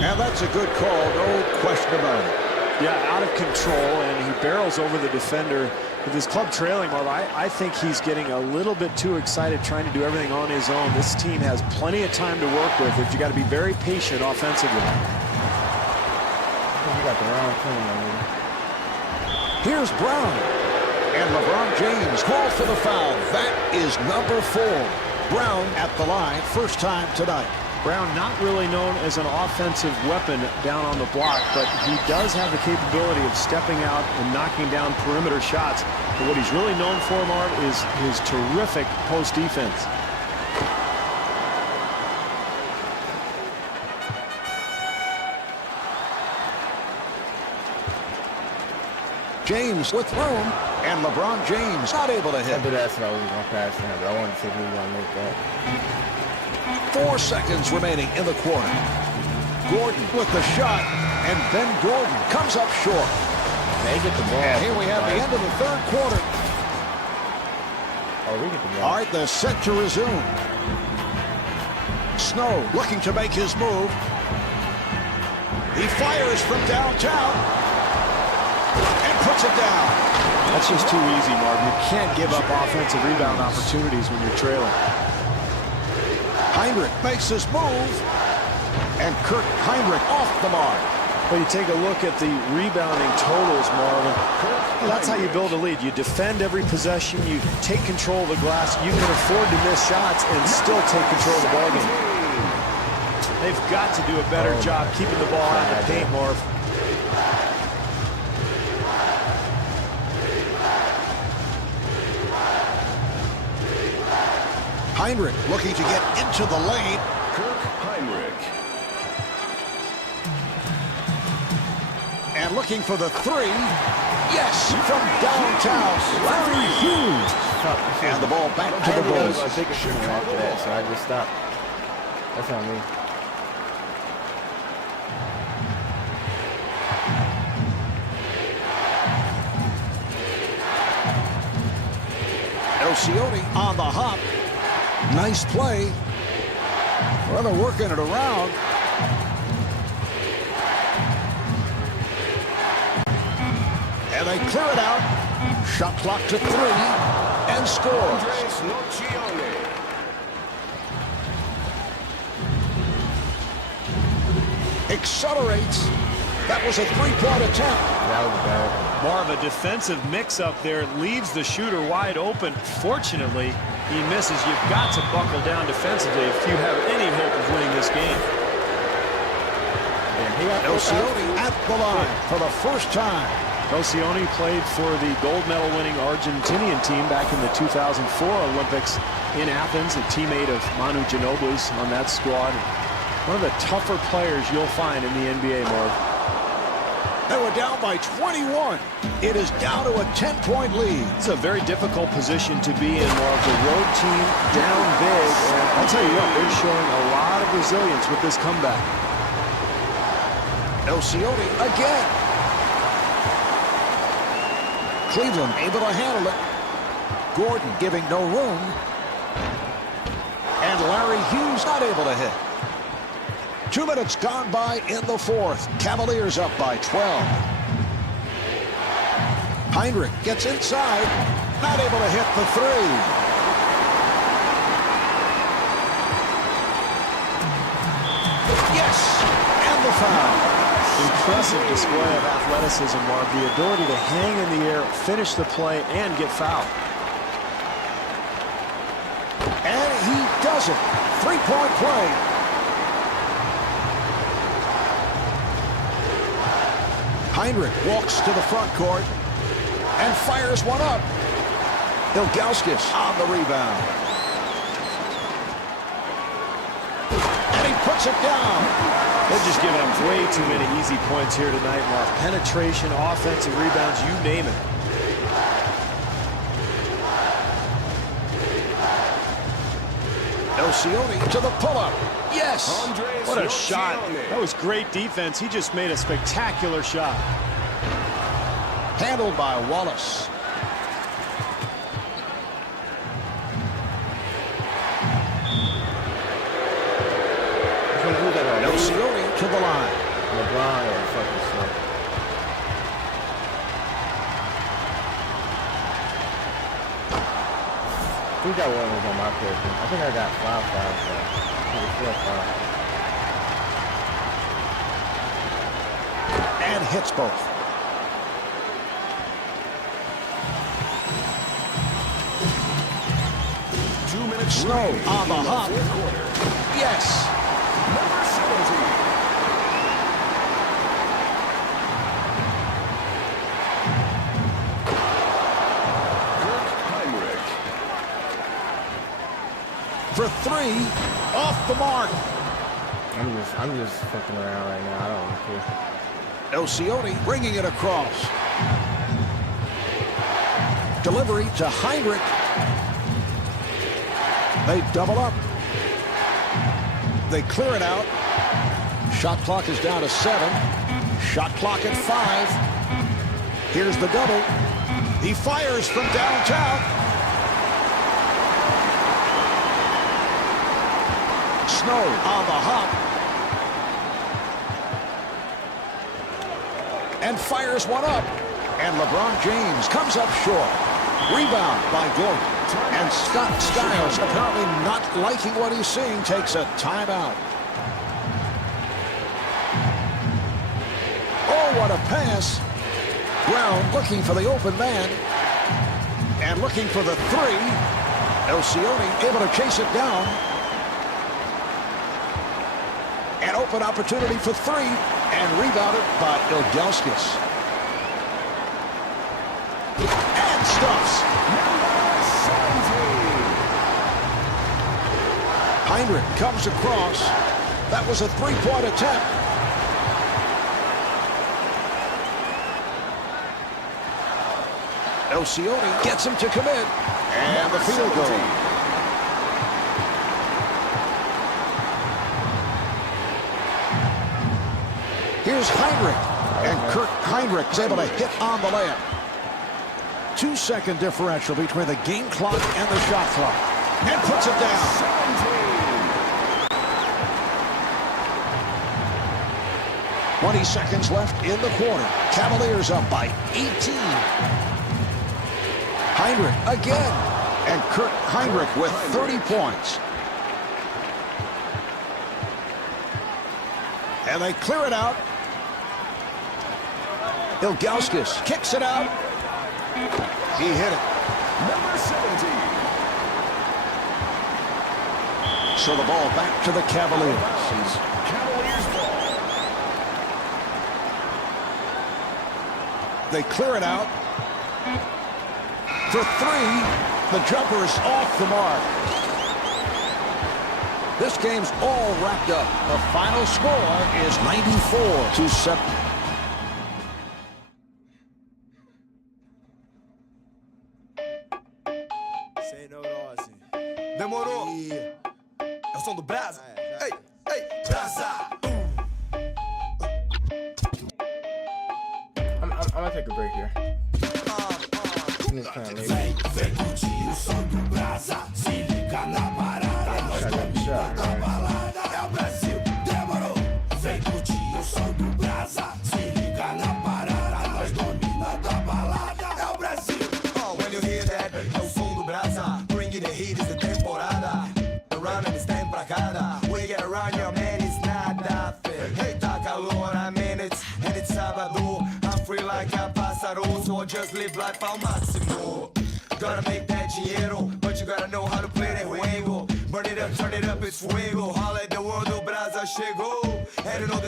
And that's a good call, no question about it. Yeah, out of control, and he barrels over the defender. With his club trailing, Marv, I think he's getting a little bit too excited trying to do everything on his own. This team has plenty of time to work with. You've got to be very patient offensively. You got the wrong team, I mean. Here's Brown. And LeBron James calls for the foul. That is number 4. Brown at the line, first time tonight. Brown not really known as an offensive weapon down on the block, but he does have the capability of stepping out and knocking down perimeter shots. But what he's really known for, Marv, is his terrific post defense. James with room, and LeBron James not able to hit. That's what I was going to pass him, but I wanted to see if he was going to make that. 4 seconds remaining in the quarter. Gordon with the shot, and then Gordon comes up short. They get the ball. And here we have the end of the third quarter. Oh, we get the ball. All right, the set to resume. Snow looking to make his move. He fires from downtown and puts it down. That's just too easy, Marv. You can't give up offensive rebound opportunities when you're trailing. Heinrich makes his move, and Kurt Heinrich off the mark. Well, you take a look at the rebounding totals, Marvin. That's how you build a lead. You defend every possession. You take control of the glass. You can afford to miss shots and still take control of the ballgame. They've got to do a better job keeping the ball out of the paint, Marv. Heinrich looking to get into the lane. Heinrich. And looking for the three. Yes, from downtown. Larry Hughes. And the ball back to the Bulls. I think it's after that, so I just stopped. That's on me. Elcioni on the hop. Nice play. Well, they're working it around. And they clear it out. Shot clock to 3 and scores. Accelerates. That was a three-point attempt. That was bad. More of a defensive mix-up there. Leaves the shooter wide open. Fortunately, he misses. You've got to buckle down defensively if you have any hope of winning this game. Elcioni at the line for the first time. Elcioni played for the gold medal winning Argentinian team back in the 2004 Olympics in Athens, a teammate of Manu Ginobili's on that squad. One of the tougher players you'll find in the NBA, Marv. They were down by 21. It is down to a 10-point lead. It's a very difficult position to be in, Marv. The road team down big, and I'll tell you what, they're showing a lot of resilience with this comeback. Elcioni again. Cleveland able to handle it. Gordon giving no room. And Larry Hughes not able to hit. 2 minutes gone by in the fourth. Cavaliers up by 12. Heinrich gets inside. Not able to hit the three. Yes! And the foul. Impressive display of athleticism, Marv. The ability to hang in the air, finish the play, and get fouled. And he does it. 3-point play. Heinrich walks to the front court and fires one up. Ilgauskas on the rebound. And he puts it down. They're just giving up way too many easy points here tonight, Marv. Penetration, offensive rebounds, you name it. Elcioni to the pull-up. Yes! What a shot. That was great defense. He just made a spectacular shot. Handled by Wallace. Elcioni to the line. LeBron is fucking slow. Who got one was on my character? I think I got 5 fouls. I think it's 4 fouls. And hits both. Snow on the hop. Yes. Number 17. Heinrich. For 3, off the mark. I'm just fucking around right now. I don't care. Elcioni bringing it across. Delivery to Heinrich. They double up. They clear it out. Shot clock is down to 7. Shot clock at 5. Here's the double. He fires from downtown. Snow on the hop. And fires one up. And LeBron James comes up short. Rebound by Gordon. And Scott Skiles, apparently not liking what he's seeing, takes a timeout. Oh, what a pass. Brown looking for the open man. And looking for the three. Elcioni able to chase it down. An open opportunity for three. And rebounded by Ilgauskas. And stuffs. Heinrich comes across. That was a three-point attempt. Elcioni gets him to commit. And the field goal. Here's Heinrich. And Kurt Heinrich is able to hit on the layup. 2-second differential between the game clock and the shot clock. And puts it down. 20 seconds left in the quarter. Cavaliers up by 18. Heinrich again. And Kurt Heinrich with 30 points. And they clear it out. Ilgauskas kicks it out. He hit it. Number 17. So the ball back to the Cavaliers. Cavaliers ball. They clear it out. For three, the jumper is off the mark. This game's all wrapped up. The final score is 94-7. Say no to Austin. Demorou. É o som do Brasa. Ei, ei, Brasa. I'm gonna take a break here. Vem curtir o som do Brasa, se liga na parada. Nós domina da balada, é o Brasil, demorou. Vem curtir o som do Brasa, se liga na parada. Nós domina da balada, é o Brasil. Oh, when you hear that, é o som do Brasa. Bringing the heat is the temporada. Around and stand pra cada. We get around your man, it's not that fair. Hey, tá calor, I'm in it, and it's sábado. I'm free like a pássaro, so I just live life ao máximo. Gotta make that dinheiro, but you gotta know how to play that juego. Burn it up, turn it up, it's fuego. All at the world, o Brasa chegou. And you know